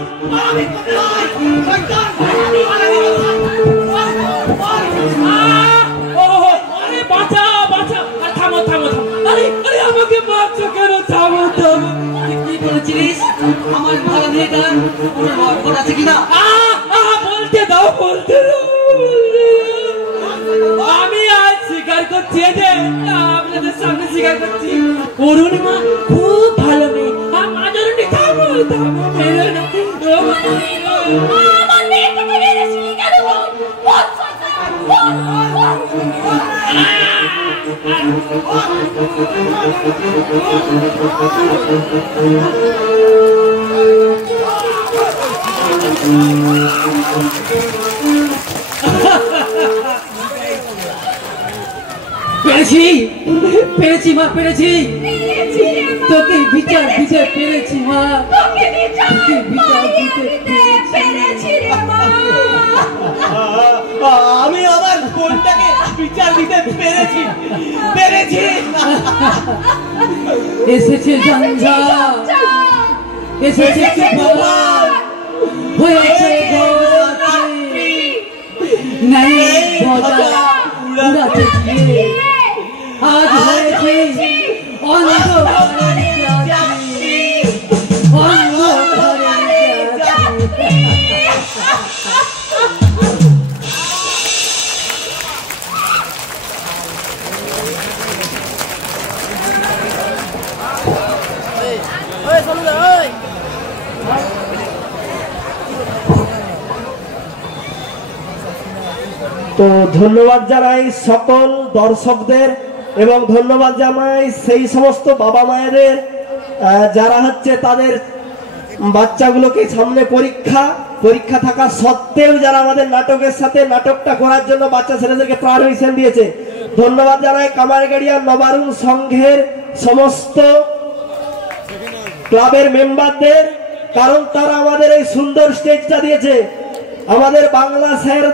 আরে বাঁচা বাঁচা, থামো থামো থামো। আরে আরে আমাকে মারছো কেন? থামো থামো। কি করেছিলিস? আমার ভালো মেয়েটা কোনো বরকত আছে কিনা? বলতে দাও, বলতে দাও। আমি আজ স্বীকার করছি, যে আপনাদের সামনে স্বীকার করছি, অরুণিমা খুব ভালো মেয়ে। মাজরুনি থামো থামো, মেরো না। আমার মেয়েটাকে মেরেছিলি কেন? বল শয়তান, বল, বল। পেরেছি পেরেছি মা, পেরেছি তোকে বিচার দিতে পেরেছি মা, তোকে বিচার দিতে পেরেছি রে মা। আমি আমার বোনটাকে বিচার দিতে পেরেছি পেরেছি। এসেছে ঝঞ্ঝা, এসেছে তুফান, হয়েছে গৌরাত্রি, নাই বজা উড়াতে গিয়ে আজ হয়েছে অন্ধকারে যাত্রী, অন্ধকারে যাত্রী। তো ধন্যবাদ জানাই সকল দর্শকদের এবং ধন্যবাদ জানাই সেই সমস্ত বাবা মায়েদের যারা হচ্ছে তাদের বাচ্চাগুলোকে সামনে পরীক্ষা থাকা সত্ত্বেও যারা আমাদের নাটকের সাথে নাটকটা করার জন্য বাচ্চা ছেলেদেরকে পারমিশন দিয়েছে। ধন্যবাদ জানাই কামারগাড়িয়া নবারুণ সংঘের সমস্ত ক্লাবের মেম্বারদের, কারণ তারা আমাদের এই সুন্দর স্টেজটা দিয়েছে। আমাদের বাংলা স্যার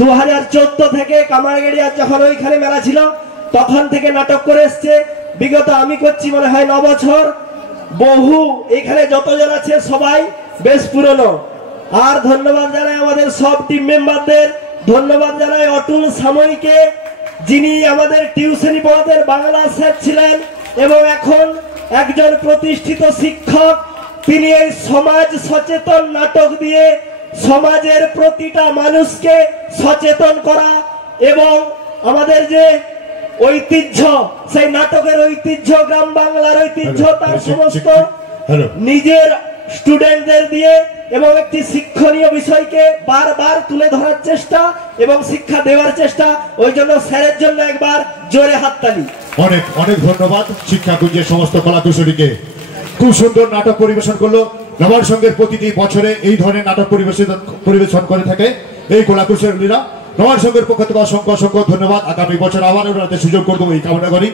2014 থেকে কামারগাড়িয়া যখন ওইখানে মেলা ছিল তখন থেকে নাটক করে এসছে। বিগত আমি করছি মনে হয় 9 বছর। বহু এখানে যতজন আছে সবাই বেশ পুরনো। আর ধন্যবাদ জানাই আমাদের সব টিম মেম্বারদের, ধন্যবাদ জানাই অতুল সাময়িকে, যিনি আমাদের টিউশনি পড়াতেন, বাংলা স্যার ছিলেন এবং এখন একজন প্রতিষ্ঠিত শিক্ষক। তিনি এই সমাজ সচেতন নাটক দিয়ে সমাজের প্রতিটা মানুষকে সচেতন করা এবং আমাদের যে ঐতিহ্য, সেই নাটকের ঐতিহ্য, গ্রাম বাংলার ঐতিহ্য, তার সমস্ত নিজের স্টুডেন্টদের দিয়ে এবং একটি শিক্ষণীয় বিষয়কে বারবার তুলে ধরার চেষ্টা এবং শিক্ষা দেওয়ার চেষ্টা। ওই জন্য স্যারের জন্য একবার জোরে হাততালি। অনেক অনেক ধন্যবাদ শিক্ষাকুঞ্জের সমস্ত কলাকুশলীকে। খুব সুন্দর নাটক পরিবেশন করলো। নবারুণ সংঘের প্রতিটি বছরে এই ধরনের নাটক পরিবেশন করে থাকে এই কলাকুশলীরা। নবারুণ সংঘের পক্ষ থেকে অসংখ্য অসংখ্য ধন্যবাদ। আগামী বছর আবার ওনাদের সুযোগ করবো এই কামনা করি।